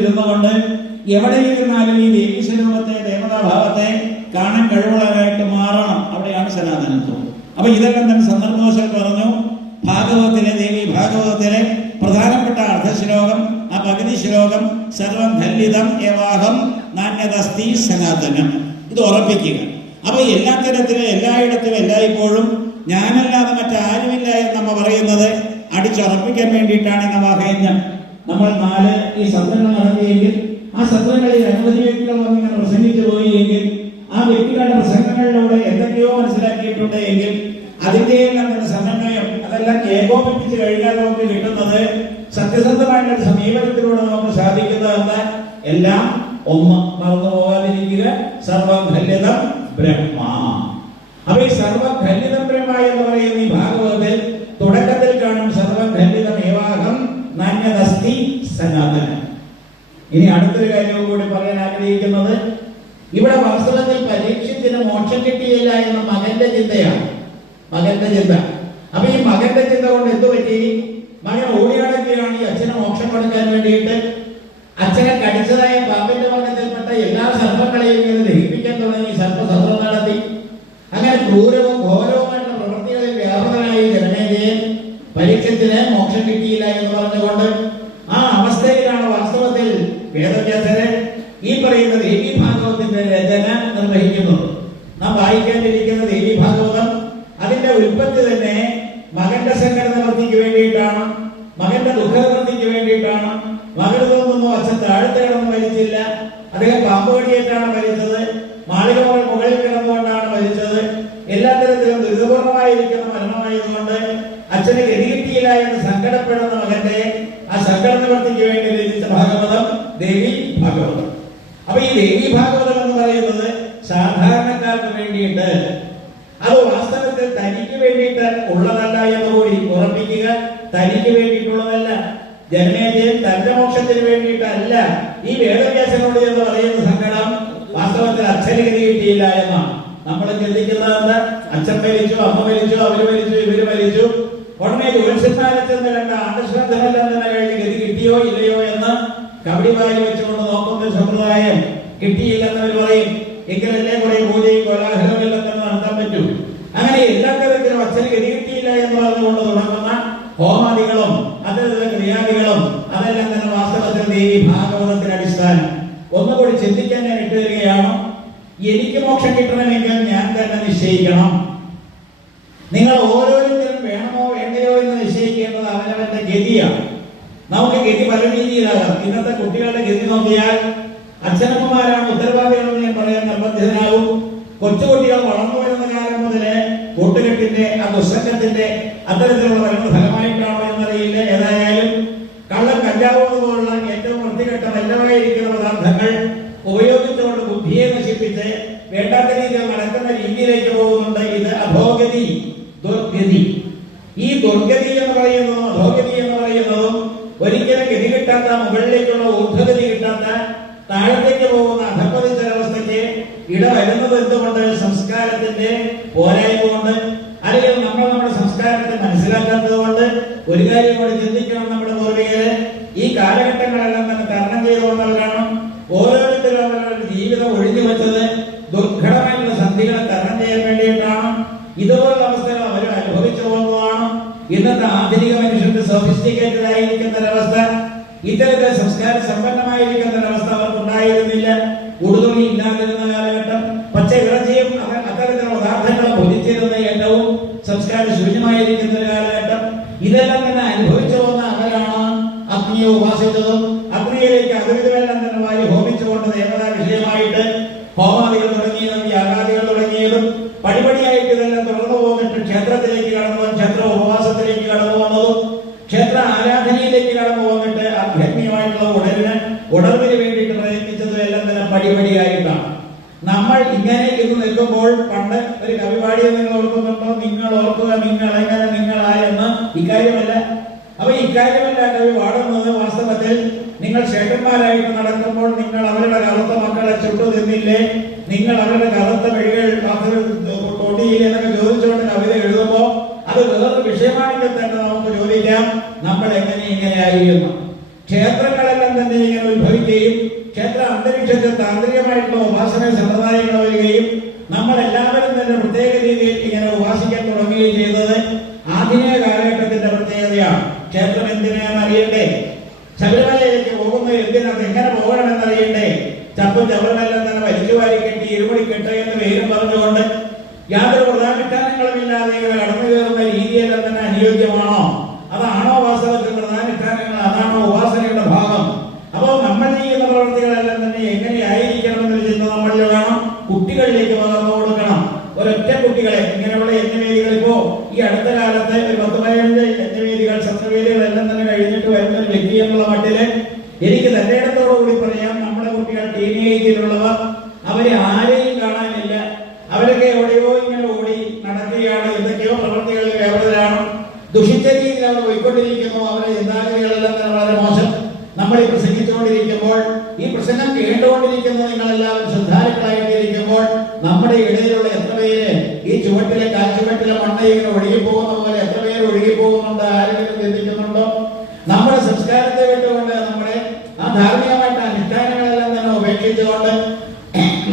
ഇരുന്നുകൊണ്ട് എവിടെയിരുന്നാലും ഈ ദേവീ സ്വരൂപത്തെ ദേവതാഭാവത്തെ കാണാൻ കഴിവുള്ളവരായിട്ട് മാറണം. അവിടെയാണ് സനാതനത്വം. അപ്പൊ ഇതെല്ലാം തന്നെ സന്ദർഭവശാൽ പറഞ്ഞു. ഭാഗവതത്തിലെ ദേവി ഭാഗവതത്തിലെ പ്രധാനപ്പെട്ട അർദ്ധശ്ലോകം, ആ പകുതി ശ്ലോകം സർവം ഖല്ലിതം ഏവാഹം നാണ്യതസ്തി സനാതനം. ഇത് ഉറപ്പിക്കുക. അപ്പൊ എല്ലാ തരത്തിലും എല്ലായിടത്തും എല്ലായ്പ്പോഴും ഞാനല്ലാതെ മറ്റാരുമില്ല എന്ന് നമ്മ പറയുന്നത് അടിച്ചുറപ്പിക്കാൻ വേണ്ടിയിട്ടാണ് നവാഹയജ്ഞം. നമ്മൾ 4 ഈ സത്രങ്ങൾ നടത്തിയെങ്കിൽ ആ സത്രങ്ങളിൽ അനവധി വ്യക്തികൾ വന്നിങ്ങനെ പ്രസംഗിച്ചു പോയെങ്കിൽ ആ വ്യക്തികളുടെ പ്രസംഗങ്ങളിലൂടെ എന്തൊക്കെയോ മനസ്സിലാക്കിയിട്ടുണ്ട് എങ്കിൽ അതിന്റെയെല്ലാം സമന്വയം അതെല്ലാം ഏകോപിപ്പിച്ച് കഴിഞ്ഞാൽ നമുക്ക് കിട്ടുന്നത് സത്യസന്ധമായിട്ടുള്ള സമീപനത്തിലൂടെ നമുക്ക് സാധിക്കുന്നതെന്ന് എല്ലാം ഒന്ന് മറന്നു പോകാതിരിക്കുക. സർവം ഖല്ലിതം ബ്രഹ്മ. അപ്പൊ ഈ സർവം ഖല്ലിതം ബ്രഹ്മ എന്ന് പറയുന്ന ഈ ഭാഗവതത്തിൽ തുടക്കത്തിൽ കാണും സർവം ഖല്ലിതം ഏവാഹം നാണ്യതസ്തി സനാതനം. ഇനി അടുത്തൊരു കാര്യവും കൂടി പറയാൻ ആഗ്രഹിക്കുന്നത്, ഇവിടെ വാസ്തവത്തിൽ പരീക്ഷത്തിന് മോക്ഷം കിട്ടിയില്ല എന്ന മകന്റെ ചിന്തയാണ്. മകന്റെ ചിന്ത. അപ്പൊ ഈ മകന്റെ ചിന്ത കൊണ്ട് എന്ത് പറ്റി? മകൻ ഓടിയടക്കുകയാണ് ഈ അച്ഛനെ മോക്ഷം കൊടുക്കാൻ വേണ്ടിയിട്ട്. അച്ഛനെ കടിച്ചതായ പാമ്പിന്റെ വർഗത്തിൽപ്പെട്ട എല്ലാ സർപ്പങ്ങളെയും ഇങ്ങനെ ദഹിപ്പിക്കാൻ തുടങ്ങി. സർപ്പസത്രം നടത്തി. അങ്ങനെ ക്രൂരവും ഘോരവുമായിട്ടുള്ള പ്രവൃത്തികളിൽ വ്യാപകനായി ജനമേജയൻ പരീക്ഷത്തിന് മോക്ഷം കിട്ടിയില്ല എന്ന് പറഞ്ഞുകൊണ്ട് ആ അവസ്ഥയിലാണ് വാസ്തവത്തിൽ വേദവ്യാസരെ ഈ പറയുന്ന ദേവി ഭാഗവതത്തിന്റെ രചന നിർവഹിക്കുന്നത്. നാം വായിക്കേണ്ടിയിരിക്കുന്ന ദേവി ഭാഗവതം അതിന്റെ ഉൽപ്പത്തി തന്നെ മകന്റെ സങ്കട നിവൃത്തിക്ക് വേണ്ടിയിട്ടാണ്, മകന്റെ ദുഃഖ നിവൃത്തിക്ക് വേണ്ടിയിട്ടാണ്. മകന് തോന്നുന്നു അച്ഛൻ താഴത്തെ കിടന്ന് മരിച്ചില്ല, അദ്ദേഹം പാമ്പ് കടിയേറ്റാണ് മരിച്ചത്, മാളിക മുകളിൽ കിടന്നുകൊണ്ടാണ് മരിച്ചത്. എല്ലാ തരത്തിലും ദുരിതപൂർണമായിരിക്കുന്ന മരണമായതുകൊണ്ട് അച്ഛന് ഗതികിട്ടിയില്ല എന്ന് സങ്കടപ്പെടുന്ന മകന്റെ ആ സങ്കട നിവൃത്തിക്ക് വേണ്ടി രചിച്ച ഭാഗവതം ദേവി ഭാഗവതം. അപ്പൊ ഈ ദേവി ഭാഗവതം എന്ന് പറയുന്നത് സാധാരണക്കാർക്ക് വേണ്ടിയിട്ട്, അത് വാസ്തവത്തിൽ തനിക്ക് വേണ്ടിയിട്ട് ഉള്ളതല്ല എന്ന് കൂടി ഉറപ്പിക്കുക. തനിക്ക് വേണ്ടിയിട്ടുള്ളതല്ല. ജനമേജയൻ തന്റെ മോക്ഷത്തിന് വേണ്ടിയിട്ടല്ല ഈ വേദവ്യാസനോട് എന്ന് പറയുന്ന സങ്കടം വാസ്തവത്തിൽ അച്ഛന് ഗതി കിട്ടിയില്ല എന്നാണ്. നമ്മൾ ചിന്തിക്കുന്നത് അച്ഛൻ മരിച്ചു, അമ്മ മരിച്ചു, അവര് മരിച്ചു, ഇവര് മരിച്ചു, ഉടനെ ജ്യോത്സ്യന്മാരെ ചെന്ന് കണ്ട ആണ്ടശ്രദ്ധമെല്ലാം തന്നെ കഴിഞ്ഞ് ഗതി കിട്ടിയോ ഇല്ലയോ എന്ന് കബഡിവായി വെച്ചുകൊണ്ട് നോക്കുന്ന സമ്പ്രദായം. കിട്ടിയില്ലെന്നവർ പറയും, എങ്കിലല്ലേ കുറെ പൂജയും കോലാഹലമെല്ലാം തന്നെ നടത്താൻ പറ്റൂ. അങ്ങനെ എല്ലാ തരത്തിലും അച്ഛന് ഗതി കിട്ടിയില്ല എന്ന് പറഞ്ഞുകൊണ്ട് തുടങ്ങുന്ന ഹോമാദികളും അതിലുള്ള ക്രിയാദികളും അതെല്ലാം തന്നെ വാസ്തവത്തിൽ ദേവി ഭാഗവതത്തിന് അടിസ്ഥാനം. ഒന്നുകൂടി ചിന്തിക്കാൻ ഞാൻ ഇട്ടുതരികയാണ്. എനിക്ക് മോക്ഷം കിട്ടണമെങ്കിൽ ഞാൻ തന്നെ നിശ്ചയിക്കണം. നിങ്ങൾ ഓരോരുത്തരും വേണമോ വേണ്ടയോ എന്ന് നിശ്ചയിക്കേണ്ടത് അവനവന്റെ ഗതിയാണ്. നമുക്ക് ഗതി പല രീതിയിലാകാം. ഇന്നത്തെ കുട്ടികളുടെ ഗതി നോക്കിയാൽ അച്ഛനമ്മമാരാണ് ഉത്തരവാദികളെന്ന് ഞാൻ പറയാൻ നിർബന്ധിതനാകും. കൊച്ചുകുട്ടികൾ വളർന്നു വരുന്ന കാലം മുതലേ കൂട്ടുകെട്ടിന്റെ ആ ദുസ്സംഗത്തിന്റെ അത്തരത്തിലുള്ള ഫലമായിട്ടാണോ എന്നറിയില്ല. ഏതായാലും കള്ളം, കഞ്ചാവ് പോലുള്ള ഏറ്റവും വൃത്തികെട്ട വല്ലവായിരിക്കുന്ന പദാർത്ഥങ്ങൾ ഉപയോഗിച്ചുകൊണ്ട് ബുദ്ധിയെ നശിപ്പിച്ച് വേണ്ടാത്ത രീതിയിൽ നടക്കുന്ന രീതിയിലേക്ക് പോകുന്നുണ്ട്. ഇത് അധോഗതി, ദുർഗതി. ഈ ദുർഗതി എന്ന് പറയുന്നതും അധോഗതി എന്ന് പറയുന്നതും ഒരിക്കലും ഗതി കിട്ടാത്ത, മുകളിലേക്കുള്ള ഊർധ്വഗതി കിട്ടാത്ത, താഴത്തേക്ക് പോകുന്ന അധപ്പതിച്ചൊരവസ്ഥയ്ക്ക് ഇടവരുന്നത് എന്തുകൊണ്ട്? സംസ്കാരത്തിന്റെ പോരായ്മ കൊണ്ട്, അല്ലെങ്കിൽ നമ്മൾ നമ്മുടെ സംസ്കാരത്തെ മനസ്സിലാക്കാത്തത് കൊണ്ട്. ഒരു കാര്യം കൂടി ചിന്തിക്കണം. നമ്മുടെ പൂർവികര് ഈ കാലഘട്ടങ്ങളെല്ലാം തന്നെ തരണം ചെയ്തുകൊണ്ടവരാണ്. ഓരോരുത്തരും അവരുടെ ജീവിതം ഒഴിഞ്ഞു വെച്ചത് ദുർഘടമായിട്ടുള്ള സന്ധികളെ തരണം ചെയ്യാൻ വേണ്ടിയിട്ടാണ്. ഇതുപോലുള്ള അവസ്ഥകൾ അവർ അനുഭവിച്ചു പോകുന്നതാണ്. ഇന്നത്തെ ആധുനിക മനുഷ്യന്റെ സോഫിസ്റ്റിക്കേറ്റഡ് ആയിരിക്കുന്ന ഒരവസ്ഥ, ഇത്തരത്തിൽ സംസ്കാര സമ്പന്നമായിരിക്കുന്ന ഒരവസ്ഥ അവർക്കുണ്ടായിരുന്നില്ല. ഉടുതുണി ഇല്ലാതിരുന്ന കാലഘട്ടം, പച്ച ഇറച്ചിയും അത്തരത്തിലുള്ള പദാർത്ഥങ്ങളും ഭുജിച്ചിരുന്ന ഏറ്റവും സംസ്കാര ശൂന്യമായിരിക്കുന്ന ഒരു കാലഘട്ടം. ഇതെല്ലാം തന്നെ അനുഭവിച്ചു പോകുന്ന അവരാണ് അഗ്നിയെ ഉപാസിച്ചതും അഗ്നിയിലേക്ക് അപരിതമെല്ലാം തന്നെ വാരി ഹോമിച്ചുകൊണ്ട് ദേവതാ വിഷയമായിട്ട് ഹോമാദികൾ തുടങ്ങിയതും യാഗാദികൾ തുടങ്ങിയതും പടിപടിയായിട്ട് ഇതെല്ലാം തുടർന്നു പോന്നിട്ട് ക്ഷേത്രത്തിലേക്ക് കടന്നു പോകും, ക്ഷേത്ര ഉപവാസത്തിലേക്ക് കടന്നു പോകുന്നതും ക്ഷേത്ര ആരാധനയിലേക്ക് കടന്നു പോന്നിട്ട് ആധ്യാത്മികമായിട്ടുള്ള ഉണർവിന് വേണ്ടിയിട്ട് പ്രയത്നിച്ചതും എല്ലാം തന്നെ പടിപടിയായിട്ടാണ്. നമ്മൾ ഇങ്ങനെ ഇന്ന് നിൽക്കുമ്പോൾ പണ്ട് ഒരു കവി പാടിയത് നിങ്ങൾ ഓർക്കുന്നുണ്ടോ? നിങ്ങൾ ഓർക്കുക നിങ്ങൾ എങ്ങനെ നിങ്ങളായെന്ന്. ഇക്കാര്യമല്ല. അപ്പൊ ഇക്കാര്യമല്ല കവി പാടുന്നത്. വാസ്തവത്തിൽ നിങ്ങൾ ശേഖന്മാരായിട്ട് നടക്കുമ്പോൾ നിങ്ങൾ അവരുടെ കറുത്ത മക്കളെ ചുട്ടു തിന്നില്ലേ, നിങ്ങൾ അവരുടെ കറുത്ത വഴികൾ തൊടിയില്ലേ എന്നൊക്കെ ചോദിച്ചുകൊണ്ട് കവിത എഴുതുമ്പോ അത് വേറൊരു വിഷയമാണെങ്കിൽ തന്നെ നമുക്ക് ചോദിക്കാം, നമ്മൾ എങ്ങനെ ഇങ്ങനെയായിരുന്നു. ക്ഷേത്രങ്ങളെല്ലാം തന്നെ ഇങ്ങനെ അന്തരീക്ഷത്തിൽ താന്ത്രികമായിട്ടുള്ള ഉപാസന സമ്പ്രദായങ്ങൾ വരികയും നമ്മളെല്ലാവരും തന്നെ പ്രത്യേക രീതിയിൽ ഇങ്ങനെ ഉപാസിക്കാൻ തുടങ്ങുകയും ചെയ്തത് ആധുനിക കാലഘട്ടത്തിന്റെ പ്രത്യേകതയാണ്. ക്ഷേത്രം എന്തിനാണെന്ന് അറിയണ്ടേ? ശബരിമലയിലേക്ക് പോകുന്നത് എന്തിനാണ്? എങ്ങനെ പോകണമെന്നറിയണ്ടേ? ചപ്പും ചവറുമെല്ലാം തന്നെ വലിച്ചു വാരി കെട്ടി ഇരുമുടി കെട്ട് എന്ന് പേരും പറഞ്ഞുകൊണ്ട് യാതൊരു പ്രധാനുഷ്ഠാനങ്ങളുമില്ലാതെ ഇങ്ങനെ കടന്നു കയറുന്ന രീതിയെല്ലാം തന്നെ അനുയോജ്യമാണോ? അതാണോ വാസ്തവത്തിൽ പ്രധാനുഷ്ഠാനങ്ങൾ? അതാണോ ഉപാസനയുടെ ഭാഗം? അപ്പോൾ നമ്മൾ ചെയ്യുന്ന പ്രവർത്തികളെല്ലാം തന്നെ എങ്ങനെയായിരിക്കണമെന്ന് ചിന്ത നമ്മളിൽ വേണം കുട്ടികളിലേക്ക് പകർന്നു കൊടുക്കണം. ഒരൊറ്റ കുട്ടികളെ ഇങ്ങനെയുള്ള യജ്ഞവേദികൾ ഇപ്പോ ഈ അടുത്ത കാലത്ത് ഒരു 10-15 യജ്ഞവേദികൾ സത്രവേദികൾ എല്ലാം തന്നെ കഴിഞ്ഞിട്ട് വരുന്ന ഒരു വ്യക്തി എന്നുള്ള മട്ടില് എനിക്ക് തന്റെ ഇടത്തോടുകൂടി പറയാം, നമ്മുടെ കുട്ടികൾ ടീനേജിലുള്ളവർ അവരെ ആരെയും കാണാനില്ല. അവരൊക്കെ എവിടെയോ ഇങ്ങനെ ഓടി നടക്കുകയാണ്, എന്തൊക്കെയോ പ്രവൃത്തികളിൽ വ്യാപൃതരാണ്. ദുഷിച്ച രീതിയിൽ അവർ പോയിക്കൊണ്ടിരിക്കുന്നു. അവരുടെ ചിന്താഗതികളെല്ലാം തന്നെ വളരെ മോശം. നമ്മൾ ഈ പ്രസംഗിച്ചുകൊണ്ടിരിക്കുമ്പോൾ, ഈ പ്രസംഗം കേട്ടുകൊണ്ടിരിക്കുന്ന നിങ്ങളെല്ലാവരും ശ്രദ്ധാലുക്കളായിട്ടിരിക്കുമ്പോൾ നമ്മുടെ ഇടയിലുള്ള എത്ര പേര് ഈ ചുവട്ടിലെ കാൽച്ചുവട്ടിലെ മണ്ണ ഇങ്ങനെ ഒഴുകിപ്പോകുന്ന പോലെ എത്ര പേര് ഒഴുകിപ്പോകുന്നുണ്ട്? ആരെങ്കിലും ചിന്തിക്കുന്നുണ്ടോ? നമ്മുടെ സംസ്കാരത്തെ വിട്ടുകൊണ്ട് നമ്മുടെ ആ ധാർമ്മികമായിട്ട് അനുഷ്ഠാനങ്ങളെല്ലാം തന്നെ ഉപേക്ഷിച്ചുകൊണ്ട്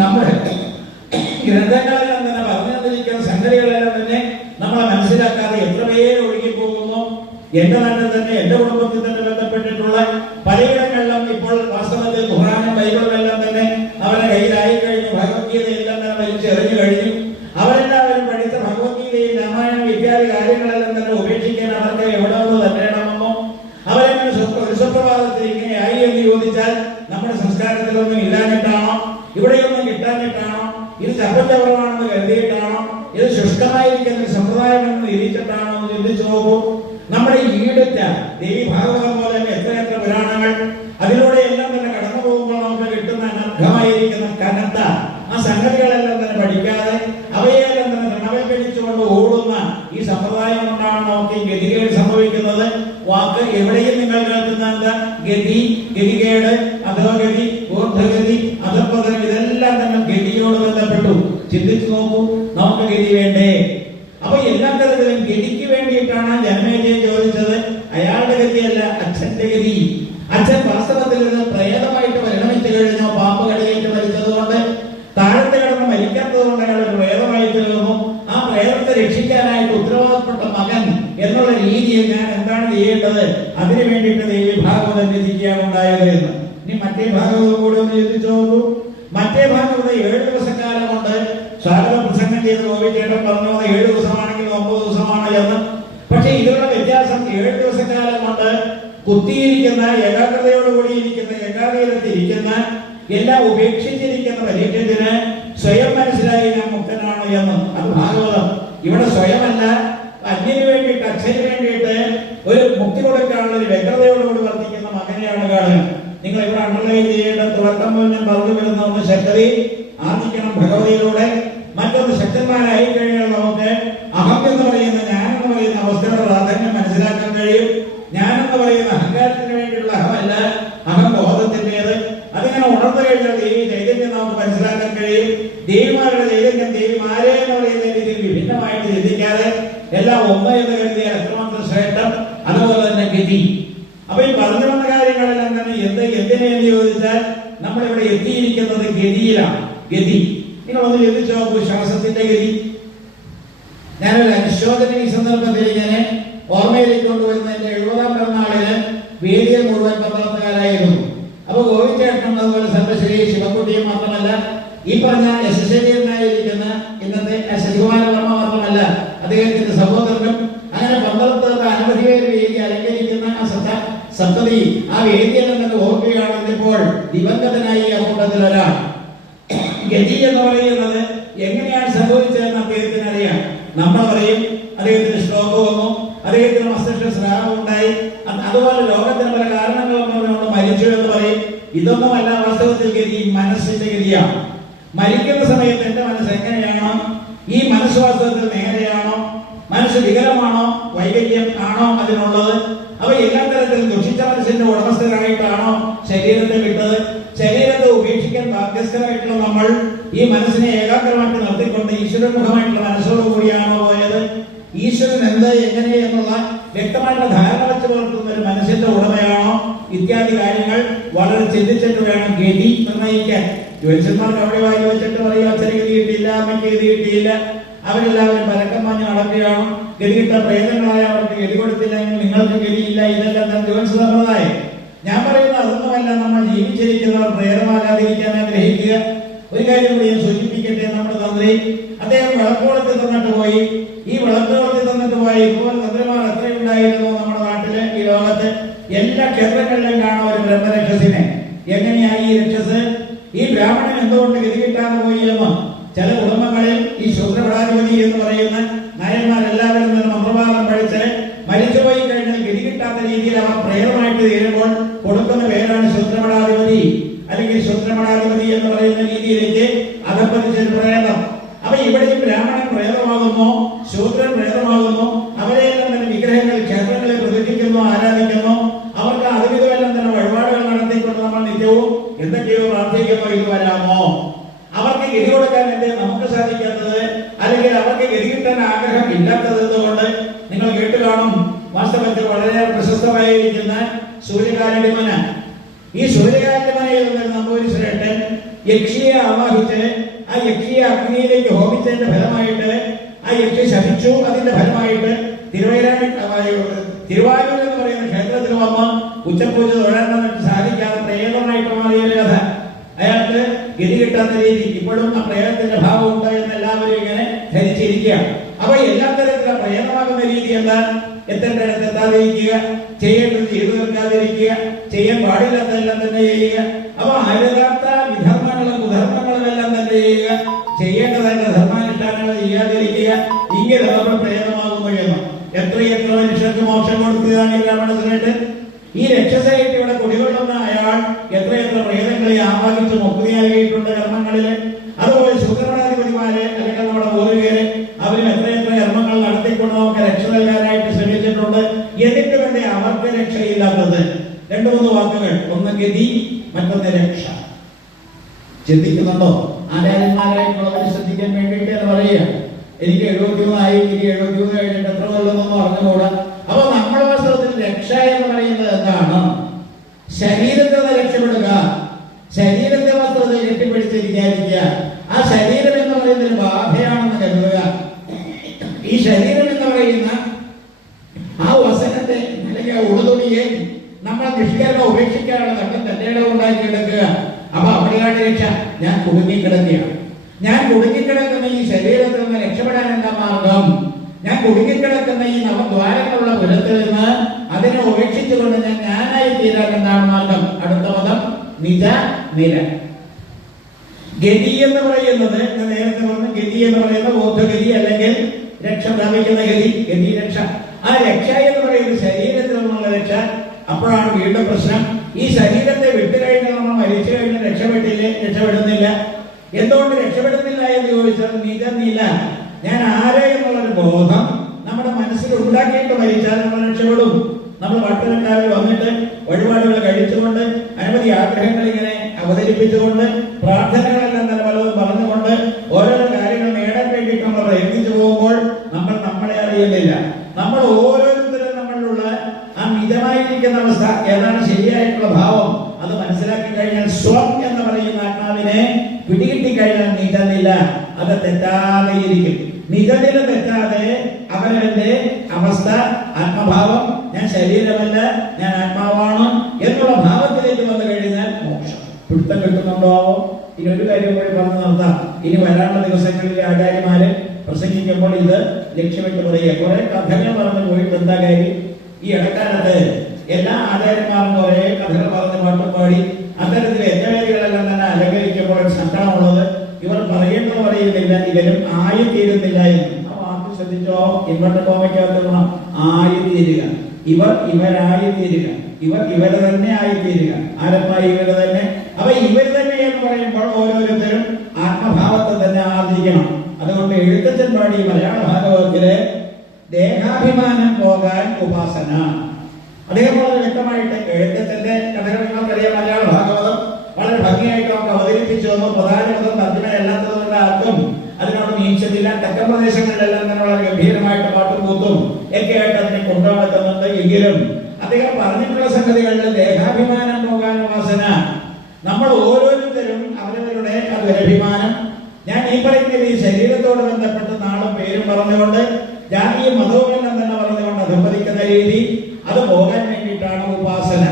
നമ്മുടെ ഗ്രന്ഥങ്ങളെല്ലാം തന്നെ പറഞ്ഞു തന്നിരിക്കുന്ന സംഗതികളെല്ലാം തന്നെ നമ്മളെ മനസ്സിലാക്കാതെ എത്ര പേര് ഒഴുകിപ്പോകുന്നു. എന്റെ നാട്ടിൽ തന്നെ എന്റെ കുടുംബത്തിൽ തന്നെ ബന്ധപ്പെട്ടിട്ടുള്ള പലയിടങ്ങളിലും ഇപ്പോൾ വാസ്തവത്തിൽ ഖുർആനും ബൈബിളും എല്ലാം തന്നെ അവരുടെ കയ്യിലായി കഴിഞ്ഞു. ഭഗവത്ഗീത എല്ലാം തന്നെ വലിച്ചെറിഞ്ഞു കഴിഞ്ഞു. അവരെല്ലാവരും പഠിച്ച ഭഗവത്ഗീതയും രാമായണം ഇത്യാദി കാര്യങ്ങളെല്ലാം തന്നെ ഉപേക്ഷിക്കാൻ അവർക്ക് എവിടെ നിന്ന് തന്നെയാണെന്നോ അവരെങ്ങനെ സ്വപ്രഭാതത്തിൽ ഇങ്ങനെയായി എന്ന് ചോദിച്ചാൽ നമ്മുടെ സംസ്കാരത്തിലൊന്നും ഇല്ലാഞ്ഞിട്ടാണോ? ഇവിടെയൊന്നും കിട്ടാഞ്ഞിട്ടാണോ? ഇത് ചപ്പച്ചവറമാണെന്ന് കരുതിയിട്ടാണോ? ഇത് ശുഷ്കമായിരിക്കുന്ന സമ്പ്രദായമെന്ന് തിരിച്ചിട്ടാണോ എന്ന് ചിന്തിച്ചു നോക്കൂ. നമ്മുടെ ഈടുറ്റ ദേവി ഭാഗവതം പോലെ എത്രയെത്ര പുരാണങ്ങൾ, അതിലൂടെ എല്ലാം തന്നെ കടന്നു പോകുമ്പോൾ നമുക്ക് കിട്ടുന്ന അനർഘമായിരിക്കുന്ന കനത്ത ആ സംഗതികളെല്ലാം തന്നെ പഠിക്കാതെ അവയെല്ലാം തന്നെ തൃണവൽക്കരിച്ചുകൊണ്ട് ഓടുന്ന ഈ സമ്പ്രദായം കൊണ്ടാണ് നമുക്ക് ഈ ഗതികേട് സംഭവിക്കുന്നത്. വാക്ക് എവിടെയും നിങ്ങൾ കേൾക്കുന്ന എന്താ? ഗതി, ഗതികേട്, അധോഗതി, ഊർധ്വഗതി, അധപ്പതനം, ഇതെല്ലാം തന്നെ ഗതിയോട് ബന്ധപ്പെട്ടു. ചിന്തിച്ചു നോക്കൂ, നമുക്ക് ഗതി വേണ്ടേ? അപ്പൊ എല്ലാ തരത്തിലും ഗതിക്ക് വേണ്ടിയിട്ടാണ് ജനമേജയം ചോദിച്ചത്. അയാളുടെ ഗതിയല്ല, അച്ഛന്റെ ഗതി. അച്ഛൻ വാസ്തവത്തിൽ ഒരു പ്രേതമായിട്ട് പരിണമിച്ചു കഴിഞ്ഞോ? പാമ്പ് കടിയേറ്റ് മരിച്ചതുകൊണ്ട്, താഴത്ത് കിടന്ന് മരിക്കാത്തത് കൊണ്ട് അയാൾ ഒരു പ്രേതമായി തീർന്നു. ആ പ്രേതത്തെ രക്ഷിക്കാനായിട്ട് ഉത്തരവാദപ്പെട്ട മകൻ എന്നുള്ള രീതിയിൽ ഞാൻ എന്താണ് ചെയ്യേണ്ടത്? അതിനു വേണ്ടിയിട്ട് ദേവി ഭാഗവതം രചിക്കുകയാണ് ഉണ്ടായത് എന്ന്. ഇനി മറ്റേ ഭാഗവതം കൂടെ ഒന്ന് ചിന്തിച്ചു നോക്കൂ. മറ്റേ ഭാഗവതം 7 ദിവസക്കാലം കൊണ്ട് ശാരദ പ്രസംഗം ചെയ്ത് ഗോപിച്ചേട്ടൻ പറഞ്ഞു 7 ദിവസമാണെങ്കിൽ 9 ദിവസമാണ് എന്ന്. പക്ഷെ ഇതിലുള്ള വ്യത്യാസം 7 ദിവസക്കാലം കൊണ്ട് കുത്തിയിരിക്കുന്ന, ഏകാഗ്രതയോടുകൂടിയിരിക്കുന്ന, ഏകാഗ്രതയിലിരിക്കുന്ന, എല്ലാം ഉപേക്ഷിച്ചിരിക്കുന്ന പരീക്ഷത്തിന് സ്വയം മനസ്സിലായി ഞാൻ മുക്തനാണ് എന്ന്. അത് ഭാഗവതം. ഇവിടെ സ്വയമല്ല, അന്യന് വേണ്ടിയിട്ട്, അച്ഛന് വേണ്ടിയിട്ട് ഒരു മുക്തി കൊടുക്കാനുള്ള ഒരു വ്യഗ്രതയോടുകൂടി വർദ്ധിക്കുന്ന മകനെയാണ് കാണുക. നിങ്ങൾ ഇവിടെ അണ്ടർലൈൻ ചെയ്യേണ്ട തുടക്കം ഞാൻ പറഞ്ഞു വരുന്ന ഒന്ന് ശക്തി ആർജിക്കണം ഭഗവതിയിലൂടെ. മറ്റൊന്ന് ശക്തന്മാരായി കഴിഞ്ഞാൽ നമുക്ക് അഹം എന്ന് പറയുന്ന, ഞാൻ എന്ന് പറയുന്ന അവസ്ഥയുടെ പ്രാധാന്യം മനസ്സിലാക്കാൻ കഴിയും. ഞാൻ എന്ന് പറയുന്ന അഹങ്കാരത്തിന് വേണ്ടിയിട്ടുള്ള അഹമല്ല, അഹം ബോധത്തിൻ്റെത്. അതിങ്ങനെ ഉണർന്നു കഴിഞ്ഞാൽ ദേവി ചൈതന്യം നമുക്ക് മനസ്സിലാക്കാൻ കഴിയും. ദേവിമാരുടെ ചൈതന്യം ദേവിമാരെ എന്ന് പറയുന്ന രീതിയിൽ വിഭിന്നമായിട്ട് ചിന്തിക്കാതെ എല്ലാം ഒന്ന് എന്ന് കരുതിയാൽ എത്രമാത്രം ശ്രേഷ്ഠം. അതുപോലെ തന്നെ ഗതി. അപ്പൊ ഈ പറഞ്ഞു വന്ന കാര്യങ്ങളെല്ലാം തന്നെ എന്തിനെന്ന് ചോദിച്ചാൽ നമ്മളിവിടെ എത്തിയിരിക്കുന്നത് ഗതിയിലാണ്. ഗതി നിങ്ങളൊന്ന് ചിന്തിച്ചു നോക്കൂ. ശ്വാസത്തിന്റെ ഗതി. ഞാനൊരു അനുശോചന ഈ സന്ദർഭത്തിൽ ഇങ്ങനെ ഓർമ്മയിലേക്ക് കൊണ്ടുവരുന്ന എന്റെ 70ാം പിറന്നാളിന് വേദിയെ മുഴുവൻ പത്രക്കാരായിരുന്നു. അപ്പൊ ഗോവിച്ചേട്ടനും അതുപോലെ സർവശ്രീ ശിവക്കുട്ടിയും മാത്രമല്ല, ഈ പറഞ്ഞ യശസ്വരീയനായിരിക്കുന്ന ഇന്നത്തെ ശശികുമാര വർമ്മ മാത്രമല്ല, അദ്ദേഹത്തിന്റെ സഹോദരനും, അങ്ങനെ 12 അനവധി പേര് വേദി അലങ്കരിക്കുന്ന ആ സപ്തതി, ആ വേദിയെല്ലാം തന്നെ ഓർക്കുകയാണെങ്കിൽ ഇപ്പോൾ ദിവംഗതനായി ആ കൂട്ടത്തിൽ ഒരാൾ. ഗതി എന്ന് പറയുന്നത് എങ്ങനെയാണ് സംഭവിച്ചതെന്ന് അദ്ദേഹത്തിന് അറിയാം. നമ്മൾ പറയും അദ്ദേഹത്തിന് സ്ട്രോക്ക് വന്നു, അദ്ദേഹത്തിന് മസ്തിഷ്ക സ്രാവം ഉണ്ടായി, അതുപോലെ ലോകത്തിന് പല കാരണങ്ങളും പറഞ്ഞുകൊണ്ട് മരിച്ചു എന്ന് പറയും. ഇതൊന്നുമല്ല വാസ്തവത്തിൽ ഗതി മനസ്സിന്റെ ഗതിയാണ്. മരിക്കുന്ന സമയത്ത് എന്റെ മനസ്സ് എങ്ങനെയാണോ, ഈ മനസ്സ് വാസ്തവത്തിൽ നേരെയാണോ, മനസ്സ് വികലമാണോ, വൈകല്യം ആണോ അതിനുള്ളത്? അവ എല്ലാ തരത്തിലും ദുഷിച്ച മനസ്സിന്റെ ഉടമസ്ഥരായിട്ടാണോ ശരീരത്തെ വിട്ടത്? ശരീരത്തെ ഉപേക്ഷിക്കാൻ ബാധ്യസ്ഥരായിട്ടുള്ള നമ്മൾ ഈ മനസ്സിനെ ഏകാഗ്രമായിട്ട് നിർത്തിക്കൊണ്ട് ഈശ്വരമുഖമായിട്ടുള്ള മനസ്സോടുകൂടിയാണോ പോയത്? ഈശ്വരൻ എന്ത് എങ്ങനെ എന്നുള്ള വ്യക്തമായിട്ടുള്ള ധാരണ വെച്ച് പുലർത്തുന്ന ഒരു മനസ്സിന്റെ ഉടമയാണോ? ഇത്യാദി കാര്യങ്ങൾ വളരെ ചിന്തിച്ചിട്ട് വേണം ഗതി നിർണ്ണയിക്കാൻ. ജ്യോത്സ്യന്മാർക്ക് അവിടെ വായി വെച്ചിട്ട് പറയും അച്ഛന് ഗതി കിട്ടിയില്ല, അമ്മയ്ക്ക് ഗതി കിട്ടിയില്ല, അവരെല്ലാവരും പരക്കം മഞ്ഞ് നടക്കുകയാണ്, ഗതികിട്ട പ്രേതങ്ങളായ അവർക്ക് ഗതി കൊടുത്തില്ലെങ്കിൽ നിങ്ങൾക്ക് ഗതിയില്ല, ഇതെല്ലാം ജ്യോത്സ്യ സമ്പ്രദായം. ഞാൻ പറയുന്നത് അതൊന്നുമല്ല. നമ്മൾ ജീവിച്ചിരിക്കുന്നവർ പ്രേതമാകാതിരിക്കാൻ ആഗ്രഹിക്കുക. ഒരു കാര്യം കൂടി ഞാൻ സൂചിപ്പിക്കട്ടെ. നമ്മുടെ തന്ത്രി അദ്ദേഹം വിളക്കോളത്തിൽ തന്നിട്ട് പോയി. ഈ വിളക്കോളത്തിൽ തന്നിട്ട് പോയി ഇതുപോലെ തന്ത്രിമാർ എത്രയുണ്ടായിരുന്നു നമ്മുടെ നാട്ടില്, ഈ ലോകത്ത് എല്ലാ ക്ഷേത്രങ്ങളിലും കാണാം ഒരു ബ്രഹ്മരക്ഷസിനെ. എങ്ങനെയായി ഈ രക്ഷസ്? ഈ ബ്രാഹ്മണൻ എന്തുകൊണ്ട് ഗതി കിട്ടാതെ പോയി എന്ന് ചില കുടുംബങ്ങളിൽ ഈ ശൂദ്രപടാധിപതി എന്ന് പറയുന്ന നായന്മാരെല്ലാവരും മന്ത്രവാദം പഠിച്ച് മരിച്ചുപോയി കഴിഞ്ഞാൽ ഗതി കിട്ടാത്ത രീതിയിൽ അവർ പ്രേതമായിട്ട് തീരുമ്പോൾ കൊടുക്കുന്ന പേരാണ് ശൂദ്രപടാധിപതി, അല്ലെങ്കിൽ ശൂദ്രപടാധിപതി എന്ന് പറയുന്ന രീതിയിലേക്ക് അധപ്പതിച്ചൊരു പ്രേതം. അപ്പൊ ഇവിടെയും ബ്രാഹ്മണൻ പ്രേതമാകുന്നു, ശൂദ്രൻ പ്രേതമാകുന്നു. അവരെല്ലാം തന്നെ വിഗ്രഹങ്ങൾ ക്ഷേത്രങ്ങളെ പ്രതിഷ്ഠിക്കുന്നു, ആരാധിക്കുന്നു. അവർക്ക് അതുവിധമെല്ലാം തന്നെ വഴിപാടുകൾ നടത്തിക്കൊണ്ട് നമ്മൾ നിത്യവും എന്തൊക്കെയോ പ്രാർത്ഥിക്കുന്നു, ഇത് വരാമോ? അവർക്ക് ഗതി കൊടുക്കാൻ എന്തേ നമുക്ക് സാധിക്കാത്തത്, അല്ലെങ്കിൽ അവർക്ക് ഗതി കിട്ടാൻ ആഗ്രഹം ഇല്ലാത്തത് എന്തുകൊണ്ട്? നിങ്ങൾ കേട്ടു കാണും, വാസ്തവത്തിൽ വളരെ പ്രശസ്തമായിരിക്കുന്ന സൂര്യകാരടിമന. ഈ സൂര്യകാരടിമനയിൽ നിന്ന് നമ്പൂതിരിശ്രേഷ്ഠൻ യക്ഷിയെ ആവാഹിച്ച് ആ യക്ഷിയെ അഗ്നിയിലേക്ക് ഹോമിച്ചതിന്റെ ഫലമായിട്ട് ആ യക്ഷി ശപിച്ചു. അതിന്റെ ഫലമായിട്ട് തിരുവായൂർ എന്ന് പറയുന്ന ക്ഷേത്രത്തിൽ വന്ന് ഉച്ചപൂജ തൊഴാൻ സാധിക്കാതെ പ്രേതമായിട്ട് മാറിയ കഥ. അയാൾക്ക് ഗതി കിട്ടാത്ത രീതി. ഇപ്പോഴും ആ പ്രേതത്തിന്റെ ഭാവം ഉണ്ട് എന്ന് എല്ലാവരും ഇങ്ങനെ ധരിച്ചിരിക്കുകയാണ്. അപ്പൊ എല്ലാ തരത്തിലുള്ള പ്രേതമാകുന്ന രീതി എന്താ? എത്തേണ്ടടുത്ത് എത്താതിരിക്കുക, ചെയ്യേണ്ടത് ചെയ്തു തീർക്കാതിരിക്കുക, ചെയ്യാൻ പാടില്ലാത്തതെല്ലാം തന്നെ ചെയ്യുക. അപ്പൊ അരുതാത്ത വിധർമ്മങ്ങളും കുധർമ്മങ്ങളും എല്ലാം തന്നെ ചെയ്യുക, ചെയ്യേണ്ടതായിട്ട് ധർമാനുഷ്ഠാനങ്ങൾ ചെയ്യാതിരിക്കുക. ഇങ്ങനെ നമ്മൾ പ്രേതമാകുന്നു എന്ന് എത്രയെത്ര മനുഷ്യർക്ക് മോക്ഷം കൊടുത്തതാണ് ഈ ബ്രാഹ്മണത്തിനായിട്ട്. ഈ രക്ഷസായിട്ട് ഇവിടെ കുടികൊള്ളുന്ന അയാൾ എത്രയെത്ര പ്രേതങ്ങളെ ആവാഹിച്ച് മുക്തിയാകിയിട്ടുണ്ട് കർമ്മങ്ങളില്. അതുപോലെ ശൂദ്രപടാധിപതിമാരെ അല്ലെങ്കിൽ നമ്മുടെ പൂർവികര് അവരും എത്രയെത്ര കർമ്മങ്ങൾ നടത്തിക്കൊണ്ട് നമുക്ക് രക്ഷ നൽകാനായിട്ട് ശ്രമിച്ചിട്ടുണ്ട്. എന്നിട്ട് വേണ്ടേ അവർക്ക് രക്ഷയില്ലാത്തത്? രണ്ടു മൂന്ന് വാക്കുകൾ. ഒന്ന് ഗതി, മറ്റൊന്ന് രക്ഷ. ചിന്തിക്കുന്നുണ്ടോ? ആചാര്യന്മാരായിട്ടുള്ളവരെ ശ്രദ്ധിക്കാൻ വേണ്ടിയിട്ട് എന്ന് പറയുക. എനിക്ക് 71 ഇനി 73 കഴിഞ്ഞിട്ട് എത്ര കൊല്ലമൊന്നും അറിഞ്ഞുകൂടാ. അപ്പൊ നമ്മുടെ വാസ്തവത്തിൽ രക്ഷ എന്ന് പറയുന്നത് എന്താണ്? ശരീരത്തിൽ നിന്ന് രക്ഷപ്പെടുക. ശരീരത്തെ വാസ്തവത്തിൽ കെട്ടിപ്പിടിച്ച് വിചാരിക്കുക. ആ ശരീരം എന്ന് പറയുന്നത് ബാധയാണെന്ന് കരുതുക. ഈ ശരീരം എന്ന് പറയുന്ന ആ വസനത്തെ അല്ലെങ്കിൽ ആ ഉടുതുണിയെ നമ്മൾ നിഷ്കരണം ഉപേക്ഷിക്കാനുള്ള തക്കം തന്റെ ഇടം ഉണ്ടാക്കിയെടുക്കുക. അപ്പൊ അവിടെയാണ് രക്ഷ. ഞാൻ കുടുങ്ങിക്കിടക്കുകയാണ്. ഞാൻ കുടുങ്ങിക്കിടക്കുന്ന ഈ ശരീരത്തിൽ നിന്ന് രക്ഷപ്പെടാൻ എന്താ മാർഗം? ഞാൻ കുടുങ്ങിക്കിടക്കുന്ന ഈ നവദ്വാരങ്ങളുള്ള പുരത്തിൽ നിന്ന് അതിനെ ഉപേക്ഷിച്ചുകൊണ്ട് ഞാനായി തീരാൻ എന്താണ് മാർഗം? അടുത്ത പദം നിജ നിര. ഗതി എന്ന് പറയുന്നത് നേരത്തെ പറഞ്ഞു. ഗതി എന്ന് പറയുന്നത് ഊർധ്വഗതി അല്ലെങ്കിൽ രക്ഷ പ്രാപിക്കുന്ന ഗതി, ഗതി രക്ഷ. ആ രക്ഷ എന്ന് പറയുന്നത് ശരീരത്തിൽ നിന്നുള്ള രക്ഷ. അപ്പോഴാണ് വീണ്ടും പ്രശ്നം. ഈ ശരീരത്തെ വിട്ടുകഴിഞ്ഞാൽ നമ്മൾ മരിച്ചു കഴിഞ്ഞാൽ രക്ഷപ്പെട്ടില്ലേ? രക്ഷപ്പെടുന്നില്ല. എന്തുകൊണ്ട് രക്ഷപ്പെടുന്നില്ല എന്ന് ചോദിച്ചാൽ നിജനില, ഞാൻ ആരെ എന്നുള്ളൊരു ബോധം നമ്മുടെ മനസ്സിൽ ഉണ്ടാക്കിയിട്ട് മരിച്ചാൽ നമ്മൾ രക്ഷപ്പെടും. നമ്മൾ ഭട്ടനക്കാരിൽ വന്നിട്ട് വഴിപാടുകൾ കഴിച്ചുകൊണ്ട് അനവധി ആഗ്രഹങ്ങൾ ഇങ്ങനെ അവതരിപ്പിച്ചുകൊണ്ട് പ്രാർത്ഥനകളെല്ലാം തന്നെ പലതും പറഞ്ഞുകൊണ്ട് ഓരോരോ കാര്യങ്ങൾ നേടാൻ വേണ്ടിയിട്ട് നമ്മൾ പ്രയത്നിച്ചു പോകുമ്പോൾ നമ്മൾ നമ്മളെ അറിയുന്നില്ല. നമ്മൾ ഓരോരുത്തരും നമ്മളിലുള്ള ആ മിതമായിരിക്കുന്ന അവസ്ഥ ഏതാണ് ശരിയായിട്ടുള്ള ഭാവം അത് മനസ്സിലാക്കി കഴിഞ്ഞാൽ സ്വം എന്ന് പറയുന്ന ആത്മാവിനെ പിടികിട്ടി കഴിഞ്ഞാൽ നിജനില അത് തെറ്റാതെ ഇരിക്കും. നിജനില തെറ്റാതെ അവനവന്റെ അവസ്ഥ ആത്മഭാവം, ഞാൻ ശരീരമല്ല ഞാൻ ആത്മാവാണ് എന്നുള്ള ഭാവത്തിലേക്ക് വന്നു കഴിഞ്ഞാൽ മോക്ഷം പിടുത്തം കിട്ടുന്നുണ്ടോ? ഇനി ഒരു കാര്യം കൂടി പറഞ്ഞു നിർത്താം. ഇനി വരാനുള്ള ദിവസങ്ങളിലെ ആചാര്യമാര് പ്രസംഗിക്കുമ്പോൾ ഇത് ലക്ഷ്യമിട്ട് പറയുക. കുറെ കഥകൾ പറഞ്ഞു പോയിട്ട് എന്താ കാര്യം? ഈ ഇടക്കാലത്ത് എല്ലാ ആചാര്യന്മാരും കുറെ കഥകൾ പറഞ്ഞ് പാട്ടും പാടി അത്തരത്തിൽ യജ്ഞവേദികളെല്ലാം തന്നെ അലങ്കരിക്കുമ്പോൾ സങ്കടമുള്ളത് ഇവർ പറയേണ്ടത് പറയുന്നില്ല, ഇവരും ആയിത്തീരുന്നില്ല എന്ന്. ആ വാക്ക് ശ്രദ്ധിച്ചോ? ഇവരുടെ കോമയ്ക്കകത്ത് ആയിത്തീരുക. ഇവരായിത്തീരുക. ഇവര് തന്നെ ആയിത്തീരുക. ആരമായി? ഇവര് തന്നെ. അപ്പൊ ഇവർ തന്നെ എന്ന് പറയുമ്പോൾ ഓരോരുത്തരും ആത്മഭാവത്തെ തന്നെ ആർജിക്കണം. അതുകൊണ്ട് എഴുത്തച്ഛൻ പാടി മലയാള ഭാഗവതത്തിലെ ദേഹാഭിമാനം പോകാൻ ഉപാസന. അദ്ദേഹം വളരെ വ്യക്തമായിട്ട് എഴുത്തച്ഛന്റെ കഥകൾ നിങ്ങൾക്കറിയാം. മലയാള ഭാഗവതം വളരെ ഭംഗിയായിട്ട് നമുക്ക് അവതരിപ്പിച്ചു വന്നു. പ്രധാനപദം തർജ്ജമയല്ലാത്തതുകൊണ്ട് ആർക്കും അതിനോട് മീൻസത്തില്ല. തെക്കൻ പ്രദേശങ്ങളിലെല്ലാം തന്നെ വളരെ ഗംഭീരമായിട്ട് പാട്ടും കൂത്തും ഒക്കെ ആയിട്ട് അതിനെ കൊണ്ടുനടക്കുന്നുണ്ട്. എങ്കിലും അദ്ദേഹം അദ്ദേഹം പറഞ്ഞിട്ടുള്ള സംഗതികളിൽ ദേഹാഭിമാനം പോകാൻ വാസന. നമ്മൾ ഓരോരുത്തരും അവരവരുടെ ദുരഭിമാനം, ഞാൻ ഈ പറയുന്നത് ഈ ശരീരത്തോട് ബന്ധപ്പെട്ട് നാളും പേരും പറഞ്ഞുകൊണ്ട് ജാതിയും മതവുമെല്ലാം തന്നെ പറഞ്ഞുകൊണ്ട് അധംപതിക്കുന്ന രീതി, അത് പോകാൻ വേണ്ടിയിട്ടാണ് ഉപാസന.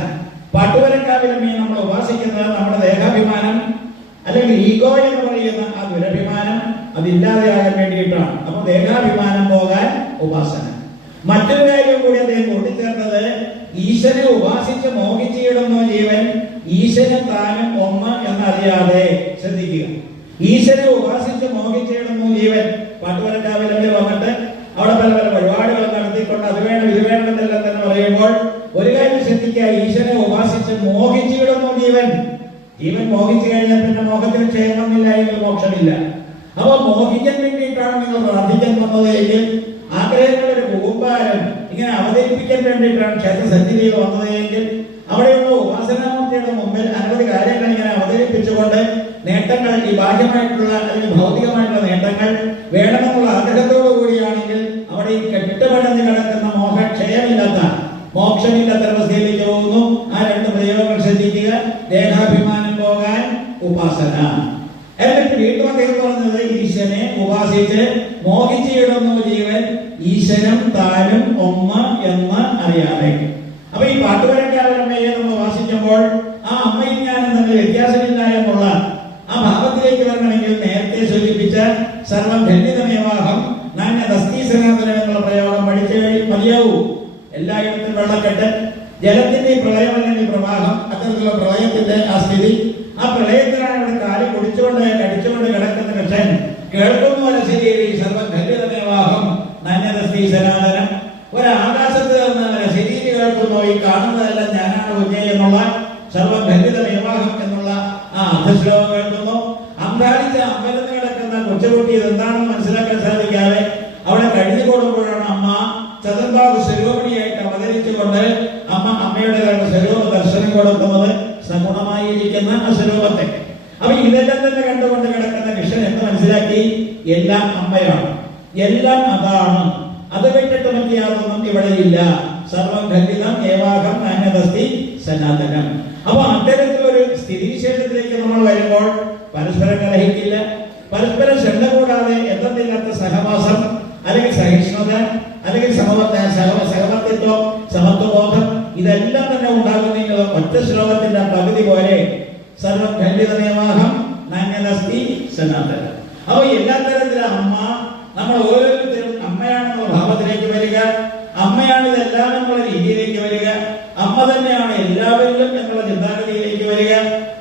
പാട്ടുവരക്കാവിലമ്മയെ നമ്മൾ ഉപാസിക്കുന്നത് നമ്മുടെ ദേഹാഭിമാനം അല്ലെങ്കിൽ ഈഗോ എന്ന് പറയുന്ന ആ ദുരഭിമാനം അതില്ലാതെയാകാൻ വേണ്ടിയിട്ടാണ്. അപ്പൊ ദേഹാഭിമാനം പോകാൻ ഉപാസന. മറ്റൊരു കാര്യം കൂടി അദ്ദേഹം കൂട്ടിച്ചേർത്തത്, ഈശനെ ഉപാസിച്ച് മോഹിച്ചിടുന്നു ജീവൻ, ഈശനെ താനും ഒന്ന് എന്നറിയാതെ. ശ്രദ്ധിക്കുക, ഈശനെ ഉപാസിച്ച് മോഹിച്ചിടുന്നു ജീവൻ. പാട്ടുവരക്കാവിലമ്മ വന്നിട്ട് അവിടെ പല പല വഴിപാടുകൾ നടത്തിക്കൊണ്ട് അത് വേണം ഇത് വേണം എന്നെല്ലാം തന്നെ പറയുമ്പോൾ ഒരു കാര്യം ശ്രദ്ധിക്കുക, ഈശനെ ഉപാസിച്ച് മോഹിച്ചിടുന്നു ജീവൻ. ജീവൻ മോഹിച്ചു കഴിഞ്ഞാൽ പിന്നെ മോഹത്തിന് ക്ഷേമമില്ല, എങ്കിൽ മോക്ഷമില്ല. അപ്പൊ മോഹിക്കാൻ വേണ്ടിയിട്ടാണ് നിങ്ങൾ പ്രാർത്ഥിക്കാൻ വന്നത് എങ്കിൽ, ആഗ്രഹങ്ങളുടെ ഒരു കൂമ്പാരം ഇങ്ങനെ അവതരിപ്പിക്കാൻ വേണ്ടിയിട്ടാണ് ക്ഷേത്ര സന്നിധിയിൽ വന്നത് എങ്കിൽ, അവിടെയുള്ള ഉപാസനാമൂർത്തിയുടെ മുമ്പിൽ അനവധി കാര്യങ്ങൾ ഇങ്ങനെ അവതരിപ്പിച്ചുകൊണ്ട് നേട്ടങ്ങൾ, ഈ ബാഹ്യമായിട്ടുള്ള അല്ലെങ്കിൽ ഭൗതികമായിട്ടുള്ള നേട്ടങ്ങൾ വേണമെന്നുള്ള ആഗ്രഹത്തോടു കൂടിയാണെങ്കിൽ അവിടെ ഈ കെട്ടുപടഞ്ഞ് കിടക്കുന്ന മോഹക്ഷയമില്ലാത്ത മോക്ഷമില്ലാത്ത അവസ്ഥയിലേക്ക് പോകുന്നു. ആ രണ്ട് പ്രയോഗങ്ങൾ ശ്രദ്ധിക്കുക. ദേഹാഭിമാനം പോകാൻ ഉപാസന. എന്നിട്ട് വീണ്ടും അദ്ദേഹം പറഞ്ഞത്, ഈശനെ ഉപാസിച്ച് മോഹിച്ചിടുന്നു ജീവൻ, ഈശനും താനും ഒന്ന് എന്ന് അറിയാതെ. അപ്പൊ ഈ പാട്ടുവരക്കാരമ്മയെ നമ്മൾ ഉപാസിക്കുമ്പോൾ ആ അമ്മയും ഞാനും തമ്മിൽ വ്യത്യാസമില്ല എന്നുള്ള ആ ഭാവത്തിലേക്ക് വരണമെങ്കിൽ നേരത്തെ സൂചിപ്പിച്ച സർവം ഖണ്ഡിതമേവാഹം നാണ്യതസ്തീസനാതനം എന്നുള്ള പ്രയോഗം പഠിച്ചു മതിയാവൂ. എല്ലായിടത്തും വെള്ളക്കെട്ട്, ജലത്തിന്റെ പ്രളയം അല്ലെങ്കിൽ പ്രവാഹം, അത്തരത്തിലുള്ള പ്രളയത്തിന്റെ ആ സ്ഥിതി, ആ പ്രളയത്തിലാണ് ഇവിടെ കാല് കുടിച്ചുകൊണ്ട് കടിച്ചുകൊണ്ട് കിടക്കുന്ന കൃഷ്ണൻ കേൾക്കുന്ന രസരീതി സർവം ഖണ്ഡിതമേവാഹം നാണ്യതസ്തീസനാതനം. ഒരാകാശത്ത് നിന്ന് രസരീതി കേൾക്കുന്നു, ഈ കാണുന്നതെല്ലാം ഞാനാണ് കുഞ്ഞേ എന്നുള്ള സർവം ഖണ്ഡിതമേവാഹം എന്നുള്ള ആ അർത്ഥശ്ലോകം കേൾക്കുന്നു. അന്താളിച്ച് അമ്പലത്ത് കിടക്കുന്ന കൊച്ചുകുട്ടി ഇതെന്താണെന്ന് മനസ്സിലാക്കാൻ സാധിക്കാതെ അവിടെ കഴിഞ്ഞു കൂടുമ്പോഴാണ് അമ്മ ചതുർബാഹു സ്വരൂപിണിയായിട്ട് അവതരിച്ചുകൊണ്ട് അമ്മയുടെ സ്വരൂപ ദർശനം കൊടുക്കുന്നത്, സഗുണമായിരിക്കുന്ന ആ സ്വരൂപത്തെ. അപ്പൊ ഇതെല്ലാം തന്നെ കണ്ടുകൊണ്ട് കിടക്കുന്ന കൃഷ്ണൻ എന്ന് മനസ്സിലാക്കി, എല്ലാം അമ്മയാണ്, എല്ലാം അതാണ്, അത് വിട്ടിട്ട് മറ്റേ യാതൊന്നും ഇവിടെ ഇല്ല. സർവം ഖണ്ഡിതം ഏവാഹം നാണ്യതസ്തി സനാതനം. അപ്പൊ അത്തരത്തിലൊരു സ്ഥിതിവിശേഷത്തിലേക്ക് നമ്മൾ വരുമ്പോൾ പരസ്പരം കലഹിക്കില്ല, പരസ്പരം ശ്രദ്ധ കൂടാതെ എന്തെന്നില്ലാത്ത സഹവാസം അല്ലെങ്കിൽ സഹിഷ്ണുത അല്ലെങ്കിൽ സഹവർത്തിത്വം, സമത്വബോധം, ഇതെല്ലാം തന്നെ ഉണ്ടാകുന്നെങ്കിൽ ഒറ്റ ശ്ലോകത്തിന്റെ പകുതി പോലെ സർവം ഖണ്ഡിതമേവാഹം നാണ്യതസ്തി സനാതനം. അപ്പൊ എല്ലാ തരത്തിലും അമ്മ, നമ്മൾ ഓരോരുത്തരും അമ്മയാണെന്നുള്ള ഭാവത്തിലേക്ക് വരിക, അമ്മയാണ് ഇതെല്ലാം എന്നുള്ള രീതിയിലേക്ക് വരിക, അമ്മ തന്നെയാണ് എല്ലാവരിലും എന്നുള്ള ചിന്താഗതിയിലേക്ക് വരിക,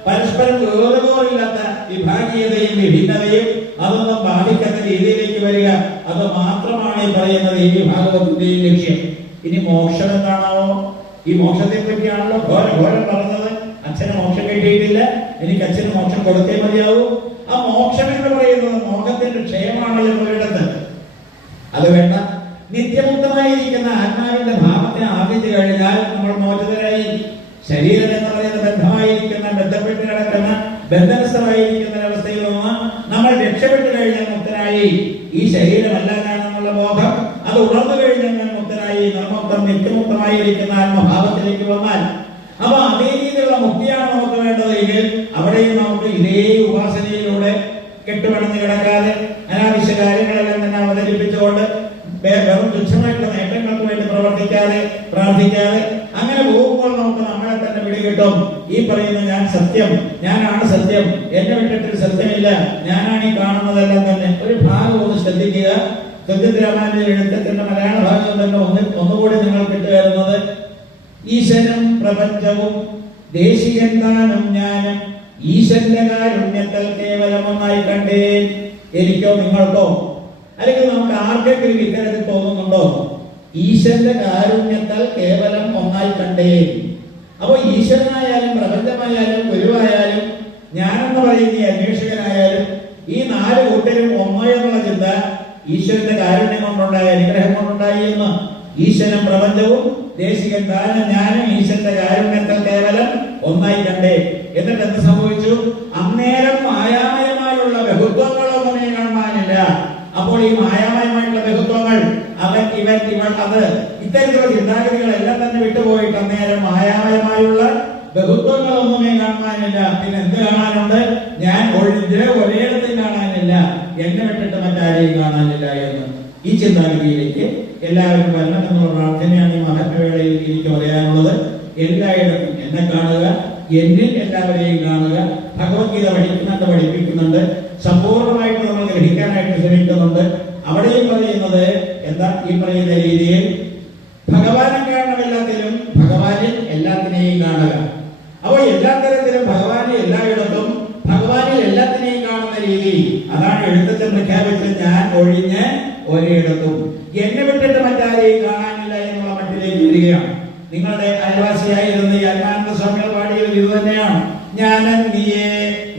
പരസ്പരം വേറുപോലില്ലാത്ത വിഭാഗീയതയും വിഭിന്നതയും അതൊന്നും ബാധിക്കാത്ത രീതിയിലേക്ക് വരിക. അത് മാത്രമാണ് ഈ പറയുന്നത് ഈ വിഭാഗത്തിന്റെയും ലക്ഷ്യം. ഇനി മോക്ഷം എന്താണാവോ? ഈ മോക്ഷത്തെ പറ്റിയാണല്ലോ ഘോരം പറഞ്ഞത്. അച്ഛന് മോക്ഷം കിട്ടിയിട്ടില്ല, എനിക്ക് അച്ഛന് മോക്ഷം കൊടുത്തേ മതിയാവൂ. ആ മോക്ഷം എന്ന് പറയുന്നത് മോഹത്തിന്റെ ക്ഷയമാണ് എന്നൊരിടത്ത്. അത് വേണ്ട. നിത്യമുക്തമായിരിക്കുന്ന ആത്മാവിന്റെ ഭാവത്തെ ആർജിച്ചു കഴിഞ്ഞാൽ നമ്മൾ മോചിതരായി. ശരീരം എന്ന് പറയുന്ന ബന്ധമായിരിക്കുന്ന, ബന്ധപ്പെട്ട് കിടക്കുന്ന, ബന്ധനസ്ഥമായിരിക്കുന്ന ഒരവസ്ഥയിൽ നിന്ന് നമ്മൾ രക്ഷപ്പെട്ടു കഴിഞ്ഞാൽ മുക്തനായി. ഈ ശരീരമല്ല ഞാനെന്നുള്ള ബോധം അത് ഉണർന്നു കഴിഞ്ഞാൽ ഞാൻ മുക്തനായി. നിർമുക്തം നിത്യമുക്തമായിരിക്കുന്ന ആത്മഭാവത്തിലേക്ക് വന്നാൽ, അപ്പൊ അതേ രീതിയിലുള്ള മുക്തിയാണ് നമുക്ക് വേണ്ടതെങ്കിൽ അവിടെയും നമുക്ക് ഇതേ ഉപാസനയിലൂടെ കെട്ടുപണഞ്ഞു കിടക്കാതെ അനാവശ്യ കാര്യങ്ങളെല്ലാം തന്നെ അവതരിപ്പിച്ചുകൊണ്ട് വെറും തുച്ഛമായിട്ടുള്ള നേട്ടങ്ങൾക്ക് വേണ്ടി പ്രാർത്ഥിക്കാതെ അങ്ങനെ പോകുമ്പോൾ നമുക്ക് നമ്മളെ തന്നെ പിടികിട്ടും. ഈ പറയുന്ന ഞാൻ സത്യം, ഞാനാണ് സത്യം, എന്നെ വിട്ടിട്ടൊരു സത്യമില്ല, ഞാനാണ് ഈ കാണുന്നതെല്ലാം തന്നെ. ഒരു ഭാഗം ഒന്ന് ശ്രദ്ധിക്കുക. തുഞ്ചത്ത് എഴുത്തത്തിന്റെ മലയാള ഭാഗം തന്നെ ഒന്നുകൂടി നിങ്ങൾ കിട്ടുകയായിരുന്നത്, ഈശനും പ്രപഞ്ചവും ദേശീയൻ താനും ഞാനും ഈശന്റെ കാരുണ്യത്തിൽ കേവലം ഒന്നായി കണ്ടേൻ. എനിക്കോ നിങ്ങൾക്കോ അല്ലെങ്കിൽ നമുക്ക് ആർക്കെങ്കിലും ഇത്തരത്തിൽ തോന്നുന്നുണ്ടോ? ഈശ്വരന്റെ കാരുണ്യത്താൽ കേവലം ഒന്നായി കണ്ടേൻ. അപ്പൊ ഈശ്വരനായാലും പ്രപഞ്ചമായാലും ഗുരുവായാലും ഞാനെന്ന് പറയുന്ന ഈ അന്വേഷകനായാലും ഈ നാല് കൂട്ടരും ഒന്നോ എന്നുള്ള ചിന്ത ഈശ്വരന്റെ കാരുണ്യം കൊണ്ടുണ്ടായ അനുഗ്രഹം കൊണ്ടുണ്ടായി എന്ന്. ഈശ്വരൻ പ്രപഞ്ചവും ദേശികൻ താനും ഞാനും ഈശ്വരന്റെ കാരുണ്യത്താൽ കേവലം ഒന്നായി കണ്ടേ. എന്നിട്ട് എന്ത് സംഭവിച്ചു? അന്നേരം മായാമയമായുള്ള ബഹുത്വങ്ങളൊന്നും കാണാനില്ല. അപ്പോൾ ഈ മായാമയമായിട്ടുള്ള ബഹുത്വങ്ങൾ, അവൻ ഇവൻ ഇവൾ, അത് ഇത്തരത്തിലുള്ള ചിന്താഗതികളെല്ലാം തന്നെ വിട്ടുപോയിട്ട് പിന്നെ എന്ത് കാണാനുണ്ട്? ഞാൻ ഒഴിഞ്ഞ് ഒരേടത്തും കാണാനില്ല, എന്നെ വിട്ടിട്ട് മറ്റാരെയും കാണാനില്ല എന്ന് ഈ ചിന്താഗതിയിലേക്ക് എല്ലാവരും വരണമെന്നുള്ള പ്രാർത്ഥനയാണ് ഈ മഹാത്മവേളയിൽ എനിക്ക് പറയാനുള്ളത്. എല്ലായിടത്തും എന്നെ കാണുക, എന്നിൽ എല്ലാവരെയും കാണുക. ഭഗവത്ഗീത പഠിപ്പിക്കുന്നുണ്ട്, സമ്പൂർണ്ണമായിട്ട് നമ്മൾ ഗ്രഹിക്കാനായിട്ട് ശ്രമിക്കുന്നുണ്ട്. അവിടെയും പറയുന്നത് എന്താ? ഈ പറയുന്ന രീതിയിൽ ഭഗവാനെ കാണണം എല്ലാത്തിലും, ഭഗവാനിൽ എല്ലാത്തിനെയും കാണുക. അപ്പോൾ എല്ലാ തരത്തിലും ഭഗവാനെ എല്ലായിടത്തും, ഭഗവാനിൽ എല്ലാത്തിനെയും കാണുന്ന രീതി, അതാണ് എഴുത്തച്ഛൻ പ്രഖ്യാപിച്ച് ഞാൻ ഒഴിഞ്ഞ് ഒരിടത്തും, എന്നെ വിട്ടിട്ട് മറ്റാരെയും കാണാനില്ല എന്നുള്ള മട്ടിലേക്ക് വരികയാണ്. നിങ്ങളുടെ അയൽവാസിയായിരുന്ന ഈ ആത്മാനന്ദ സ്വാമികൾ പാടിയത് ഇത് തന്നെയാണ്. ഞാൻ എന്നിയെ,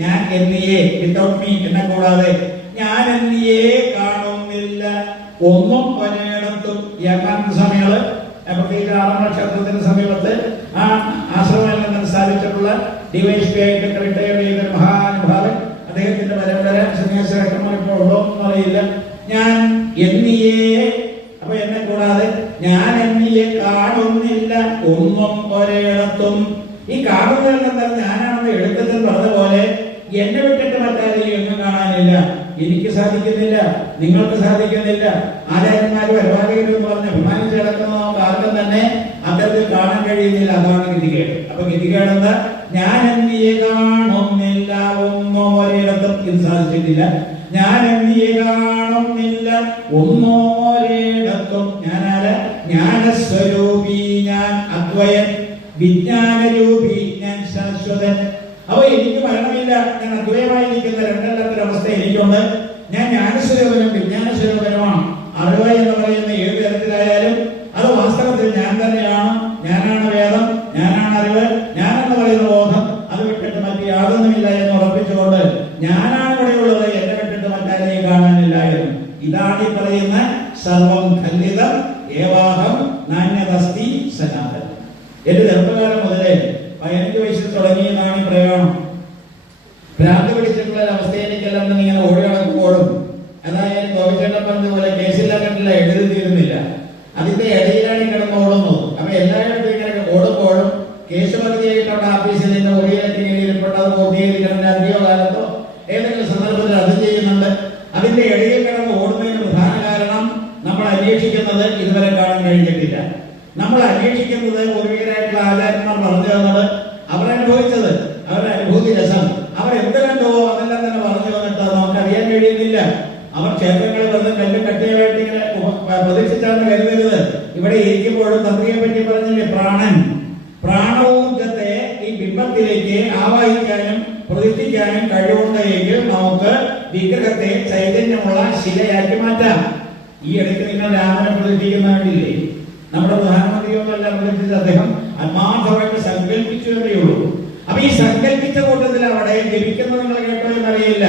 ഞാൻ എന്നിയെ, വിത്തൗട്ട് മീ, എന്നെ കൂടാതെ ഞാൻ എന്നിയെ കാണുന്നില്ല ഒന്നും ഒരിടത്തും. ഈ ആത്മാനന്ദ സ്വാമികള് പ്രത്യേകിച്ച് ആറന്മുള ക്ഷേത്രത്തിന് സമീപത്ത് ആ ആശ്രമം സ്ഥാപിച്ചിട്ടുള്ള ഡിവൈഎസ്പി ആയിട്ട് റിട്ടയർ ചെയ്ത മഹാനുഭാവൻ, അദ്ദേഹത്തിന്റെ പരമ്പര സന്യാസികളൊക്കെ ഇപ്പോൾ ഉണ്ടോ എന്ന് അറിയില്ല. ഞാൻ എന്നിയെ, അപ്പൊ എന്നെ കൂടാതെ ഞാൻ എന്നിയെ കാണുന്നില്ല ഒന്നും ഒരിടത്തും. ഈ കാണുന്നതെന്നാൽ ഞാനാണെന്ന് എഴുത്തച്ഛൻ പറഞ്ഞ പോലെ എന്നെ വിട്ടിട്ട് മറ്റാരെയും എങ്ങും കാണാനില്ല. എനിക്ക് സാധിക്കുന്നില്ല, നിങ്ങൾക്ക് സാധിക്കുന്നില്ല. ആചാര്യന്മാരും അനുവാദികരും എന്ന് പറഞ്ഞ് അഭിമാനിച്ച് കിടക്കുന്ന ആർക്കും തന്നെ അത്തരത്തിൽ കാണാൻ കഴിയുന്നില്ല. അതാണ് ഗതികേട്. അപ്പൊ ഗതികേട് എന്താ? ഞാൻ എന്നിയെ കാണുന്നില്ല ഒന്നും ഒരിടത്തും. ഇത് സാധിച്ചിട്ടില്ല. ഞാൻ എന്നിയെ കാണുന്നില്ല ഒന്നും ഒരിടത്തും. ഞാനാര? ജ്ഞാനസ്വരൂപി, ഞാൻ അദ്വയൻ. വിജ്ഞാനരൂപി, ഞാൻ ശാശ്വതൻ. അപ്പൊ എനിക്ക് മരണമില്ല, ഞാൻ അദ്വയമായിരിക്കുന്ന രണ്ടല്ലാത്തൊരവസ്ഥ എനിക്കുണ്ട്. ഞാൻ ജ്ഞാനസ്വരൂപനും വിജ്ഞാനസ്വരൂപനുമാണ്. അറിവ് എന്ന് പറയുന്ന ഏത് തരത്തിലായാലും അത് വാസ്തവത്തിൽ ഞാൻ തന്നെയാണ്. ഞാനാണ് വേദം, ഞാനാണ് അറിവ്, ഞാനെന്ന് പറയുന്ന ബോധം. അത് വിട്ടിട്ട് മറ്റു യാതൊന്നുമില്ല എന്ന് ഉറപ്പിച്ചുകൊണ്ട് ഞാനാണ് ഇവിടെയുള്ളത്, എന്നെ വിട്ടിട്ട് മറ്റാരെയും കാണാനില്ല എന്ന്. ഇതാണ് ഈ പറയുന്ന സർവം ഖണ്ഡിതം ഏവാഹം നാന്യതസ്തി സനാതനം. എന്റെ ചെറുപ്പകാലം മുതലേ 15 വയസ്സിൽ തുടങ്ങിയതാണ് ഈ പ്രയാണം. ഭ്രാന്ത് പിടിച്ചിട്ടുള്ള അവസ്ഥ എനിക്കെല്ലാം ഇങ്ങനെ ഓടി നടക്കുമ്പോഴും, അതായത് ഗോപിച്ചേട്ടൻ പറഞ്ഞ പോലെ കേസില്ലാണ്ടില്ല, എഴുതി തീരുന്നില്ല. അതിന്റെ ഇടയിലാണ് കിടന്ന് ഓടുന്നത്. അപ്പൊ എല്ലായിടത്തും ഇങ്ങനെ ഓടുമ്പോഴും കേസ് പദ്ധതിയായിട്ട് അവിടെ ആഫീസിൽ നിന്ന് ഒഴിയിലെത്തിപ്പെട്ടത് പൂർത്തീകരിക്കണം. അധിക കാലത്തോ ഏതെങ്കിലും സന്ദർഭത്തിൽ അത് ചെയ്യുന്നുണ്ട്. അതിന്റെ ഇടയിൽ കിടന്ന് ഓടുന്നതിന് പ്രധാന കാരണം നമ്മൾ അന്വേഷിക്കുന്നത് ഇതുവരെ കാണാൻ കഴിഞ്ഞിട്ടില്ല. നമ്മൾ അന്വേഷിക്കുന്നത് പൂർവികരായിട്ടുള്ള ആചാര്യന്മാർ പറഞ്ഞു തന്നത്, അവരനുഭവിച്ചത്, അവരുടെ അനുഭൂതി രസം, അവർ എന്ത് കണ്ടോ അതെല്ലാം തന്നെ പറഞ്ഞു വന്നിട്ട് നമുക്ക് അറിയാൻ കഴിയുന്നില്ല. അവർ ക്ഷേത്രങ്ങളിൽ വന്ന് കല്ലും കട്ടിയായിട്ട് ഇങ്ങനെ പ്രതീക്ഷിച്ചാണ് കരുതരുത്. ഇവിടെ ഇരിക്കുമ്പോഴും തന്ത്രിയെ പറ്റി പറഞ്ഞില്ലേ, പ്രാണഊർജത്തെ ഈ ബിംബത്തിലേക്ക് ആവാഹിക്കാനും പ്രതിഷ്ഠിക്കാനും കഴിവുണ്ടെങ്കിൽ നമുക്ക് വിഗ്രഹത്തെ ചൈതന്യമുള്ള ശിലയാക്കി മാറ്റാം. ഈ ഇടയ്ക്ക് നിങ്ങൾ രാമനെ പ്രതിഷ്ഠിക്കുന്ന വേണ്ടിയില്ലേ? നമ്മുടെ പ്രധാനമന്ത്രിയൊന്നുമല്ല പ്രതിഷ്ഠിച്ച്, അദ്ദേഹം ആത്മാർത്ഥമായിട്ട് സങ്കല്പിച്ചു എന്നേ ഉള്ളൂ. അപ്പൊ ഈ സങ്കല്പിച്ച കൂട്ടത്തിൽ അവിടെ ജപിക്കുന്നത് നിങ്ങൾ കേട്ടോ എന്നറിയില്ല.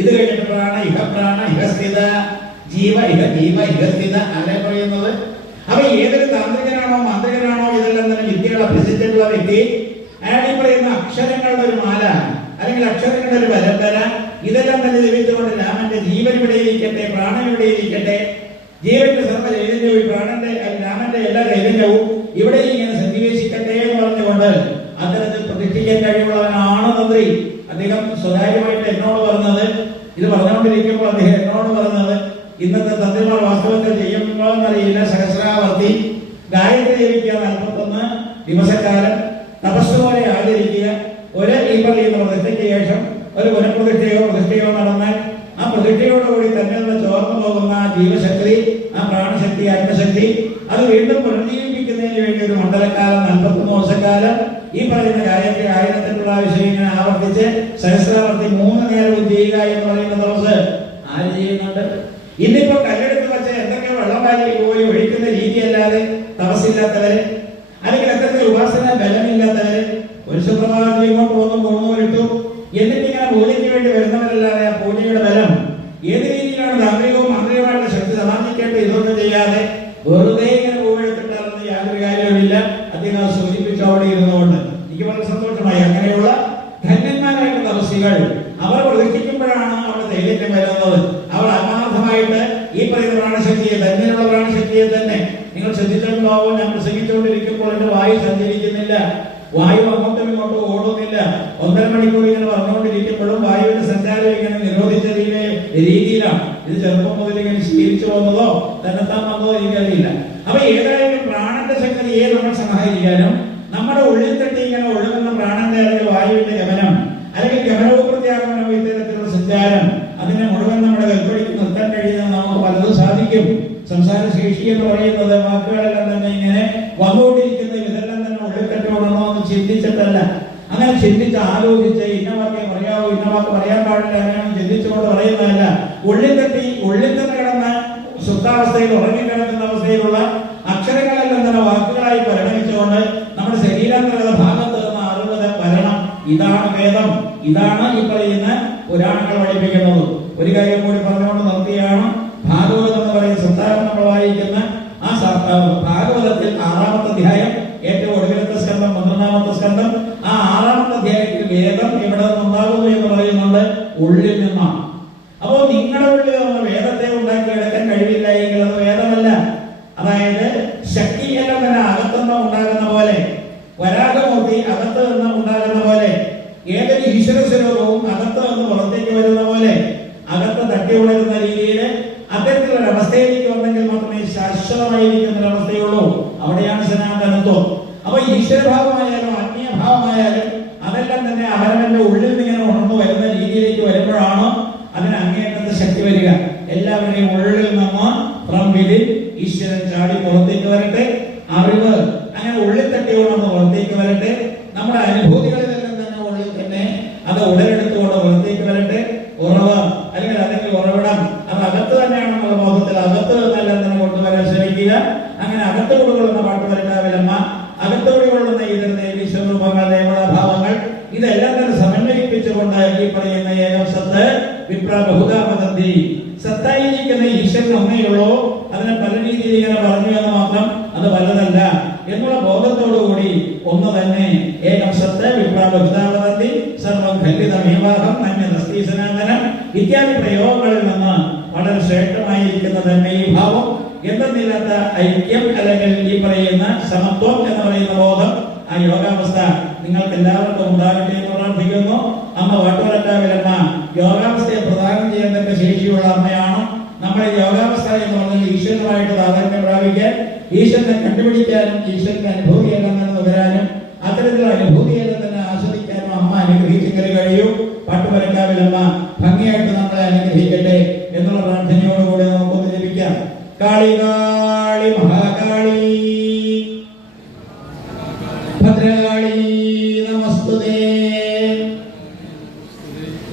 ഇത് കഴിഞ്ഞിട്ട് പ്രാണ ഇഹ പ്രാണ ഇഹസ്ഥിത, ജീവ ഇഹ ജീവ ഇഹസ്ഥിത അല്ലെ പറയുന്നത്. അപ്പൊ ഏതൊരു താന്ത്രികനാണോ മാന്ത്രികനാണോ ഇതെല്ലാം തന്നെ വിദ്യകൾ അഭ്യസിച്ചിട്ടുള്ള വ്യക്തി, അയാൾ ഈ പറയുന്ന അക്ഷരങ്ങളുടെ ഒരു മാല അല്ലെങ്കിൽ അക്ഷരങ്ങളുടെ ഒരു പരമ്പര ഇതെല്ലാം തന്നെ ജപിച്ചുകൊണ്ട് രാമന്റെ ജീവൻ ഇവിടെ ഇരിക്കട്ടെ, പ്രാണൻ ഇവിടെ ഇരിക്കട്ടെ, ജീവന്റെ സർവ്വ ചൈതന്യവും പ്രാണന്റെ രാമന്റെ എല്ലാ ചൈതന്യവും ഇവിടെ ഇങ്ങനെ സന്നിവേശിക്കട്ടെ എന്ന് പറഞ്ഞുകൊണ്ട് അത്തരത്തിൽ പ്രതിഷ്ഠിക്കാൻ കഴിവുള്ളവനാണ് തന്ത്രി. അദ്ദേഹം സ്വകാര്യമായിട്ട് എന്നോട് പറഞ്ഞത്, ഇത് പറഞ്ഞുകൊണ്ടിരിക്കുമ്പോൾ അദ്ദേഹം എന്നോട് പറഞ്ഞത്, ഇന്നത്തെ തന്ത്രിമാർ വാസ്തവത്തിൽ ചെയ്യുമ്പോൾ എന്നറിയില്ല, സഹസ്രാവർത്തി ഗായത്രി ജപിക്കുക 41 ദിവസക്കാലം തപസ് പോലെ ആചരിക്കുക. ഒരു ഈ പറയുന്ന പ്രതിഷ്ഠയ്ക്ക് ശേഷം ഒരു പുനഃപ്രതിഷ്ഠയോ നടന്നാൽ ആ പ്രതിഷ്ഠയോടുകൂടി തന്നെ ചോർന്നു പോകുന്ന ആ ജീവശക്തി, ആ പ്രാണശക്തി, ആത്മശക്തി, അത് വീണ്ടും പുനർജീവിപ്പിക്കുന്നതിന് വേണ്ടി ഒരു മണ്ഡലക്കാലം 41 ദിവസക്കാലം ഈ പറയുന്ന കാര്യത്തെ 1000 പ്രാവശ്യം ഇങ്ങനെ ആവർത്തിച്ച് സഹസ്രാവർത്തി 3 നേരവും ചെയ്യുക എന്ന് പറയുന്ന ദിവസം ആര് ചെയ്യുന്നുണ്ട്? ഇന്നിപ്പോ കല്ലെടുത്ത് വെച്ച് എന്തൊക്കെ വെള്ളം വാരി പോയി ഒഴിക്കുന്ന രീതിയല്ലാതെ തപസ്സില്ലാത്തവര്, അല്ലെങ്കിൽ അത്തരത്തിൽ ഉപാസന ബലമില്ലാത്തവര് ഒരു സുപ്രഭാതത്തിൽ ഇങ്ങോട്ട് പോകുന്നവരിട്ടു എന്നിട്ട് ഇങ്ങനെ പൂജയ്ക്ക് വേണ്ടി വരുന്നവരല്ലാതെ ആ പൂജയുടെ ബലം ഏത് രീതിയിലാണ് താന്ത്രികവും മാന്ത്രികമായിട്ടുള്ള ശക്തി സമാധിക്കേണ്ട ഇതൊന്നും ചെയ്യാതെ വെറുതെ ഇങ്ങനെ പൂവെടുത്തിട്ടാണെന്ന് യാതൊരു കാര്യവുമില്ല. അദ്ദേഹം സൂചിപ്പിച്ച് അവിടെ ഇരുന്നുകൊണ്ട് എനിക്ക് വളരെ സന്തോഷമായി. അങ്ങനെയുള്ള ധന്യന്മാരായിട്ടുള്ള തപസ്സികൾ അവർ പ്രതിഷ്ഠിക്കുമ്പോഴാണ് അവിടെ ധൈര്യം വരുന്നത്. അവർ ആത്മാർത്ഥമായിട്ട് ഈ പറയുന്ന പ്രാണശക്തിയെ തന്നെയുള്ള പ്രാണശക്തിയെ തന്നെ നിങ്ങൾ ശ്രദ്ധിച്ചിട്ടുണ്ടാവോ? ഞാൻ പ്രസംഗിച്ചുകൊണ്ടിരിക്കുമ്പോൾ എന്റെ വായു സഞ്ചരിക്കുന്നില്ല, വായു അങ്ങോട്ടും ഇങ്ങോട്ടും ഓടുന്നില്ല. 1.5 മണിക്കൂർ ഇങ്ങനെ പറഞ്ഞുകൊണ്ടിരിക്കുമ്പോഴും വായുവിന്റെ സഞ്ചാരം ഇങ്ങനെ നിരോധിച്ച രീതിയിലാണ്. ഇത് ചെറുപ്പം മുതൽ ഇങ്ങനെ ശീലിച്ചു പോകുന്നതോ തന്നെത്താൻ വന്നതോ എനിക്കറിയില്ല. അപ്പൊ ഏതായാലും പ്രാണന്റെ ശക്തിയെ നമ്മൾ സഹായിക്കാനും നമ്മുടെ ഉള്ളിൽ തട്ടി ഇങ്ങനെ ഒഴുകുന്ന പ്രാണന്റെ അല്ലെങ്കിൽ വായുവിന്റെ ഗമനം അല്ലെങ്കിൽ ഗമനവും പ്രത്യാഗമനവും ഇത്തരത്തിലുള്ള സഞ്ചാരം അതിനെ മുഴുവൻ നമ്മുടെ കൽപ്പടിക്ക് നിർത്താൻ കഴിയുന്ന നമുക്ക് പലതും സാധിക്കും. സംസാര ശേഷി എന്ന് പറയുന്നത് വാക്കുകളെല്ലാം തന്നെ ഇങ്ങനെ വന്നുകൊണ്ടിരിക്കുന്ന ഇതെല്ലാം തന്നെ ഉള്ളിൽ തട്ടോടണോ എന്ന് ചിന്തിച്ചിട്ടല്ല, അങ്ങനെ ചിന്തിച്ച് ആലോചിച്ച് ഇന്ന വാക്കേ പറയാവൂ, ഇന്ന വാക്ക് പറയാൻ പാടില്ല, അങ്ങനെ ചിന്തിച്ചുകൊണ്ട് പറയുന്നതല്ല. ഉള്ളിൽ തന്നെ കിടന്ന സുപ്താവസ്ഥയിൽ ഉറങ്ങിക്കിടക്കുന്ന അവസ്ഥയിലുള്ള അക്ഷരങ്ങളെല്ലാം തന്നെ വാക്കുകളായി പരിണമിച്ചുകൊണ്ട് നമ്മുടെ ശരീരാന്തരത ഭാഗത്ത് നിന്ന് അറിവ് വരണം. ഇതാണ് വേദം, ഇതാണ് ഈ പറയുന്ന പുരാണങ്ങൾ പഠിപ്പിക്കുന്നത്. ഒരു കാര്യം കൂടി പറഞ്ഞുകൊണ്ട് നിർത്തിയാണ്. ഭാഗവതം എന്ന് പറയുന്ന സംസാരം നമ്മൾ വായിക്കുന്ന ആ ഭാഗവതത്തിൽ 6-ാമത്തെ അധ്യായം, ഏറ്റവും ഒടുവിലത്തെ സ്കന്ധം 12-ാമത്തെ സ്കന്ധം, ആ 6-ാമത്തെ അധ്യായത്തിൽ വേദം എവിടെ നിന്നുണ്ടാകുന്നു എന്ന് പറയുന്നുണ്ട്, ഉള്ളിൽ നിന്നാണ്. അപ്പോ നിങ്ങളുടെ ഉള്ളിൽ നിന്ന് വേദത്തെ ഉണ്ടാക്കിയെടുക്കാൻ കഴിവില്ല എങ്കിൽ അത് വേദമല്ല. അതായത് ശക്തി എല്ലാം തന്നെ അകത്തുനിന്ന് ഉണ്ടാകുന്ന പോലെ, വരാഹമൂർത്തി അകത്ത് നിന്ന് ഉണ്ടാകുന്ന പോലെ, ഏതൊരു ഈശ്വര സ്വരൂപവും അകത്ത് നിന്ന് പുറത്തേക്ക് വരുന്ന പോലെ, അകത്ത് തട്ടി ഉണരുന്ന രീതിയിൽ അത്തരത്തിലുള്ള അവസ്ഥയിലേക്ക് വന്നെങ്കിൽ മാത്രമേ ശാശ്വതമായിരിക്കുന്ന ഒരു അവസ്ഥയുള്ളൂ. അവിടെയാണ് സനാതനത്വം. അപ്പൊ ഈശ്വരഭാവമായാലും ആത്മീയഭാവമായാലും അതെല്ലാം തന്നെ അവരവന്റെ ഉള്ളിൽ നിന്ന് ഇങ്ങനെ ഉണർന്നു വരുന്ന രീതിയിലേക്ക് വരുമ്പോഴാണ് അതിന് അങ്ങേയറ്റത്തെ ശക്തി വരിക. എല്ലാവരുടെയും ഉള്ളിൽ നിന്ന് ഫ്രം വിതിൻ ഈശ്വരൻ ചാടി പുറത്തേക്ക് വരട്ടെ. അറിവ് അങ്ങനെ ഉള്ളിൽ തട്ടി ഉണർന്ന് പുറത്തേക്ക് വരട്ടെ. നമ്മുടെ അനുഭൂതികളിലെല്ലാം തന്നെ ഉള്ളിൽ തന്നെ അത് ഉടലെടുത്തുകൊണ്ട് പുറത്തേക്ക് വരട്ടെ. ഉറവ് അല്ലെങ്കിൽ ഉറവിടം അത് അകത്ത് തന്നെയാണ്. നമ്മുടെ ബോധത്തിൽ അകത്ത് നിന്നെല്ലാം തന്നെ കൊണ്ടുവരാൻ ശ്രമിക്കുക. അങ്ങനെ അകത്ത് കൊണ്ടുകൊള്ളുന്ന പാട്ടുപരക്കാവിലമ്മ, അകത്ത് കൊണ്ടുകൊള്ളുന്ന ഇതര ദേവീ സ്വരൂപങ്ങൾ, ദേവതാഭാവങ്ങൾ, ഇതെല്ലാം തന്നെ സമന്വയിപ്പിച്ചുകൊണ്ട് ഈ പറയുന്ന ഏകം സത്ത് വിപ്ര ബഹുധാപദ്ധി സത്തായിരിക്കുന്ന ഈശ്വരൻ ഒന്നേയുള്ളൂ. അതിനെ പല രീതിയിൽ ഇങ്ങനെ പറഞ്ഞു എന്ന് മാത്രം അത് വല്ലതല്ല എന്നുള്ള ബോധത്തോടുകൂടി ഒന്ന് തന്നെ ഏകം സത്ത് വിപ്ര ബഹുധാപദ്ധി സർവം ഖല്ലിതമേവാഹം നന്യനസ്തി സനാതനം ഇത്യാദി പ്രയോഗങ്ങളിൽ നിന്ന് വളരെ ശ്രേഷ്ഠമായിരിക്കുന്ന തന്നെ ഈ ഭാവം, എന്തെന്നില്ലാത്ത ഐക്യം അല്ലെങ്കിൽ ഈ പറയുന്ന സമത്വം എന്ന് പറയുന്ന ബോധം, ആ യോഗാവസ്ഥ നിങ്ങൾക്ക് എല്ലാവർക്കും ഉണ്ടാകട്ടെ എന്ന് പ്രാർത്ഥിക്കുന്നു. അമ്മ വാട്ടുവരക്കാവിലമ്മ യോഗാവസ്ഥയെ പ്രദാനം ചെയ്യാൻ തന്നെ ശേഷിയുള്ള അമ്മയാണ്. നമ്മുടെ യോഗാവസ്ഥ എന്ന് പറഞ്ഞാൽ ഈശ്വരനുമായിട്ട് താതാത്മ്യം പ്രാപിക്കാൻ, ഈശ്വരനെ കണ്ടുപിടിക്കാനും ഈശ്വരന്റെ അനുഭൂതിയെല്ലാം തന്നെ നുകരാനും അത്തരത്തിലുള്ള അനുഭൂതിയെല്ലാം തന്നെ ആസ്വദിക്കാനും അമ്മ അനുഗ്രഹിച്ചെങ്കിൽ കഴിയൂ. പാട്ടുപരക്കാവിലമ്മ ഭംഗിയായിട്ട് നമ്മളെ അനുഗ്രഹിക്കട്ടെ എന്നുള്ള പ്രാർത്ഥനയോടുകൂടി നമുക്കൊന്ന് ജപിക്കാം. കാളി കാളി മഹാകാളി ഭദ്രകാളി നമസ്തുതേ.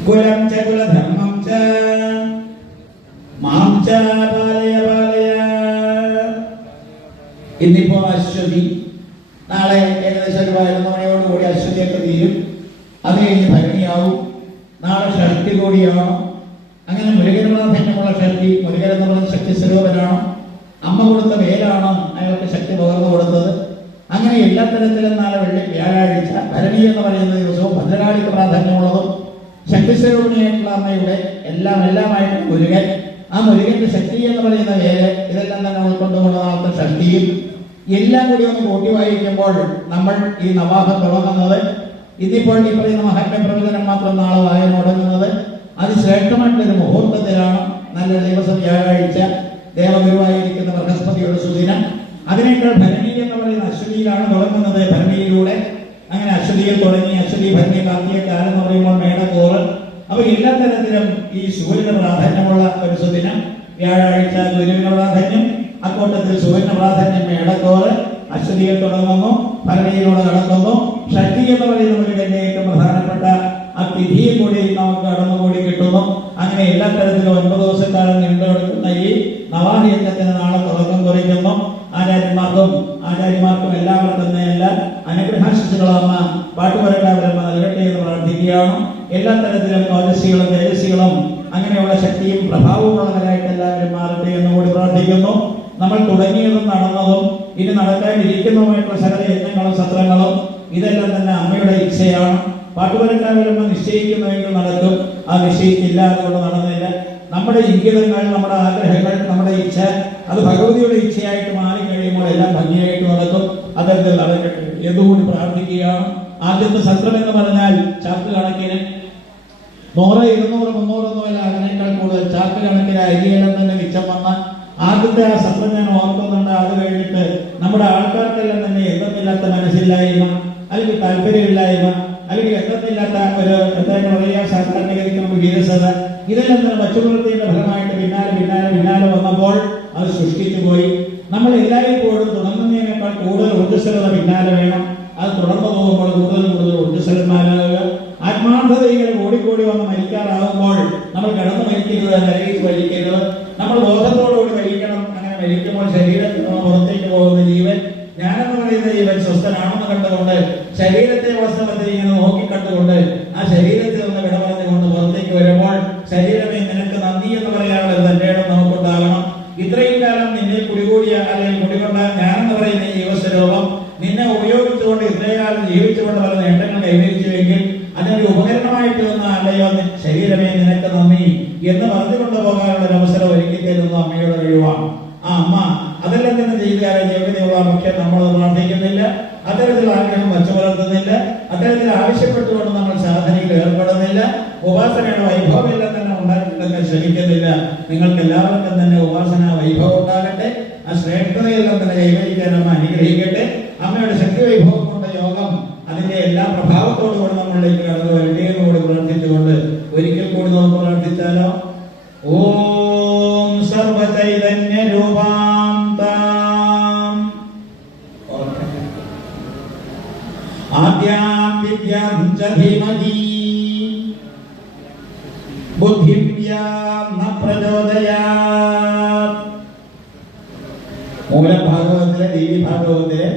കുലം ച കുലധർമ്മം ച മാം ച പാലയ പാലയ. ഇന്നിപ്പോ അശ്വതി, നാളെ ഏകദേശം ഒരു 11 മണിയോടുകൂടി അശ്വതിയൊക്കെ തീരും. അത് കഴിഞ്ഞ് ഭരണിയാവും. നാളെ ഷഷ്ടി കൂടിയാണ്. അങ്ങനെ മുരുകനുള്ള ധന്യമുള്ള ഷഷ്ടി. മുരുകൻ എന്ന് പറയുന്ന ശക്തി സ്വരൂപനാണ്. അമ്മ കൊടുത്ത വേലാണ് അയാൾക്ക് ശക്തി പകർന്നു കൊടുത്തത്. അങ്ങനെ എല്ലാ തരത്തിലും നാളെ വ്യാഴാഴ്ച ഭരണി എന്ന് പറയുന്ന ദിവസവും ഭദ്രകാളിക്ക് പ്രാധാന്യമുള്ളതും ശക്തിസ്വരൂപിണിയായിട്ടുള്ള അമ്മയുടെ എല്ലാമായിട്ട് മുരുകൻ, ആ മുരുകന്റെ ശക്തി എന്ന് പറയുന്ന വേല, ഇതെല്ലാം തന്നെ ഉൾക്കൊണ്ടുകൊണ്ട് നാളത്തെ ഷഷ്ടിയും എല്ലാം കൂടി ഒന്ന് കൂട്ടി വായിക്കുമ്പോൾ നമ്മൾ ഈ നവാഹം തുടങ്ങുന്നത്, ഇതിപ്പോൾ ഈ പറയുന്ന മഹാത്മ്യ പ്രവചനം മാത്രം നാളെ വായന തുടങ്ങുന്നത് അതിശ്രേഷ്ഠമായിട്ടൊരു മുഹൂർത്തത്തിലാണ്. നല്ല ദിവസം വ്യാഴാഴ്ച, ദേവഗുരുവായിരിക്കുന്ന ബൃഹസ്പതിയുടെ സുദിനം. അതിനേക്കാൾ ഭരണി എന്ന് പറയുന്ന അശ്വതിയിലാണ് തുടങ്ങുന്നത്. ഭരണിയിലൂടെ അങ്ങനെ അശ്വതിയിൽ തുടങ്ങി അശ്വതി ഭരണി കാർത്തിക കാലം എന്ന് പറയുമ്പോൾ മേടക്കോറ്. അപ്പൊ എല്ലാ തരത്തിലും ഈ സൂര്യന് പ്രാധാന്യമുള്ള ഒരു സുദിനം. വ്യാഴാഴ്ച ഗുരുവിന് പ്രാധാന്യം, അക്കൂട്ടത്തിൽ സൂര്യന് പ്രാധാന്യം, മേടക്കോറ്. അശ്വതിയിൽ തുടങ്ങുന്നു, ഭരണിയിലൂടെ നടക്കുന്നു. ഷഷ്ടി എന്ന് പറയുന്ന ഒരു ഏറ്റവും പ്രധാനപ്പെട്ട ആ തിഥിയെ കൂടി നമുക്ക് കടന്നുകൂടി കിട്ടുന്നു. അങ്ങനെ എല്ലാ തരത്തിലും 9 ദിവസക്കാലം നീണ്ടുകൊടുക്കുന്ന ഈ നവാഹയജ്ഞത്തിന് നാളെ തുടക്കം കുറിക്കുന്നു. ആചാര്യമാർക്കും എല്ലാവർക്കും എല്ലാം അനുഗ്രഹാശിസുകളാമ്മ പാട്ടുപരക്കാവിലമ്മ നൽകട്ടെ എന്ന് പ്രാർത്ഥിക്കുകയാണ്. എല്ലാ തരത്തിലും ഓജസ്സികളും തേജസ്സികളും അങ്ങനെയുള്ള ശക്തിയും പ്രഭാവമുള്ളവരായിട്ട് എല്ലാവരും മാറട്ടെ എന്ന് കൂടി പ്രാർത്ഥിക്കുന്നു. നമ്മൾ തുടങ്ങിയതും നടന്നതും ഇനി നടക്കാനിരിക്കുന്നതുമായിട്ടുള്ള സകല യജ്ഞങ്ങളും സത്രങ്ങളും ഇതെല്ലാം തന്നെ അമ്മയുടെ ഇച്ഛയാണ്. പാട്ടുപരക്കാവിലമ്മ നിശ്ചയിക്കുന്നുവെങ്കിൽ നടക്കും. ആ നിശ്ചയിച്ചില്ല, അതുകൊണ്ട് നടന്നില്ല. നമ്മുടെ ഇംഗിതങ്ങൾ, നമ്മുടെ ആഗ്രഹങ്ങൾ, നമ്മുടെ ഇച്ഛ അത് ഭഗവതിയുടെ ഇച്ഛയായിട്ട് മാറി കഴിയുമ്പോൾ എല്ലാം ഭംഗിയായിട്ട് നടക്കും. അത്തരത്തിൽ നടക്കട്ടെ എന്നുകൂടി പ്രാർത്ഥിക്കുകയാണ്. ആദ്യത്തെ സത്രം എന്ന് പറഞ്ഞാൽ ചാക്ക് കണക്കിന് 100, 200, 300 ഒന്നുമല്ല, അതിനേക്കാൾ കൂടുതൽ ചാക്ക് കണക്കിന് അരിയെല്ലാം തന്നെ മിച്ചം വന്ന ആദ്യത്തെ ആ സത്രം ഞാൻ ഓർക്കുന്നുണ്ട്. അത് കഴിഞ്ഞിട്ട് നമ്മുടെ ആൾക്കാർക്കെല്ലാം തന്നെ എന്തെന്നില്ലാത്ത മനസ്സില്ലായ്മ, അല്ലെങ്കിൽ താല്പര്യമില്ലായ്മ, അല്ലെങ്കിൽ എന്തെന്നില്ലാത്ത ഒരു എന്തായാലും പറയുക സാധാരണഗതിക്ക് വിരസത, ഇതെല്ലാം തന്നെ വച്ചുപുലർത്തിയുടെ ഫലമായിട്ട് പിന്നാലെ വന്നപ്പോൾ അത് സൃഷ്ടിച്ചു പോയി. നമ്മൾ എല്ലായ്പ്പോഴും തുടങ്ങുന്നതിനേക്കാൾ കൂടുതൽ ഊർജ്ജസ്വലത പിന്നാലെ വേണം. അത് തുടർന്നു പോകുമ്പോൾ കൂടുതൽ ഊർജ്ജസ്വലന്മാരാകുക. ആത്മാർത്ഥതയിങ്ങനെ ഓടിക്കൂടി വന്ന് മരിക്കാറാകുമ്പോൾ നമ്മൾ കിടന്ന് മരിക്കരുത്, നിലയിച്ച് മരിക്കരുത്. നമ്മൾ ബോധത്തോടുകൂടി മരിക്കണം. അങ്ങനെ മരിക്കുമ്പോൾ ശരീരം പുറത്തേക്ക് പോകുന്ന ജീവൻ, ഞാനെന്ന് പറയുന്ന ജീവൻ സ്വസ്ഥനാണെന്ന് കണ്ടുകൊണ്ട് ശരീരത്തെ വാസ്തവത്തിൽ ഇങ്ങനെ നോക്കിക്കണ്ടുകൊണ്ട് ആ ശരീരത്തിൽ നിന്ന് വിടപറഞ്ഞുകൊണ്ട് പുറത്തേക്ക് വരുമ്പോൾ ശരീരമേ നിനക്ക് നന്ദി എന്ന് പറയാനുള്ള തന്റെ ഇടം നമുക്കുണ്ടാകണം. ഇത്രയും കാലം നിന്നെ കുടികൂടിയ അല്ലെങ്കിൽ കുടികൊണ്ട ഞാനെന്ന് പറയുന്ന ജീവസ്വരൂപം നിന്നെ ഉപയോഗിച്ചുകൊണ്ട് ഇത്രയും കാലം ജീവിച്ചുകൊണ്ട് പല നേട്ടങ്ങൾ കൈവരിച്ചുവെങ്കിൽ അതിനൊരു ഉപകരണമായിട്ട് വന്ന അല്ലയോ ശരീരമേ നിനക്ക് നന്ദി എന്ന് പറഞ്ഞുകൊണ്ട് പോകാനുള്ള ഒരു അവസരം ഒരുക്കി തരുന്ന അമ്മയുടെ കഴിവാണ്. ആ അമ്മ അതെല്ലാം തന്നെ ചെയ്തുകാരെ യോഗ്യതയുള്ള, പക്ഷെ നമ്മൾ പ്രാർത്ഥിക്കുന്നില്ല, അത്തരത്തിൽ ആഗ്രഹം വച്ചു പുലർത്തുന്നില്ല, അത്തരത്തിൽ ആവശ്യപ്പെട്ടുകൊണ്ട് നമ്മൾ സാധനയിൽ ഏർപ്പെടുന്നില്ല, ഉപാസനയുടെ വൈഭവം എല്ലാം തന്നെ ഉണ്ടാക്കിയെടുക്കാൻ ശ്രമിക്കുന്നില്ല. നിങ്ങൾക്ക് എല്ലാവർക്കും തന്നെ ഉപാസന വൈഭവം ഉണ്ടാകട്ടെ. ആ ശ്രേഷ്ഠതയെല്ലാം തന്നെ കൈവരിക്കാൻ അമ്മ അനുഗ്രഹിക്കട്ടെ. അമ്മയുടെ ശക്തി വൈഭവം കൊണ്ട് യോഗം അതിന്റെ എല്ലാ പ്രഭാവത്തോടുകൂടി നമ്മളിലേക്ക് കടന്നു വരട്ടെ എന്നുകൂടി പ്രാർത്ഥിച്ചുകൊണ്ട് ഒരിക്കൽ കൂടി നമുക്ക് പ്രാർത്ഥിച്ചാലോ? ഓം സർവചൈതന്യ രൂപാം താം ആദ്യാം വിദ്യാം ച ധീമഹി ബുദ്ധിം യാം ന പ്രചോദയാത്. മൂലഭാഗവത്തിലെ ദേവി ഭാഗവത്തിലെ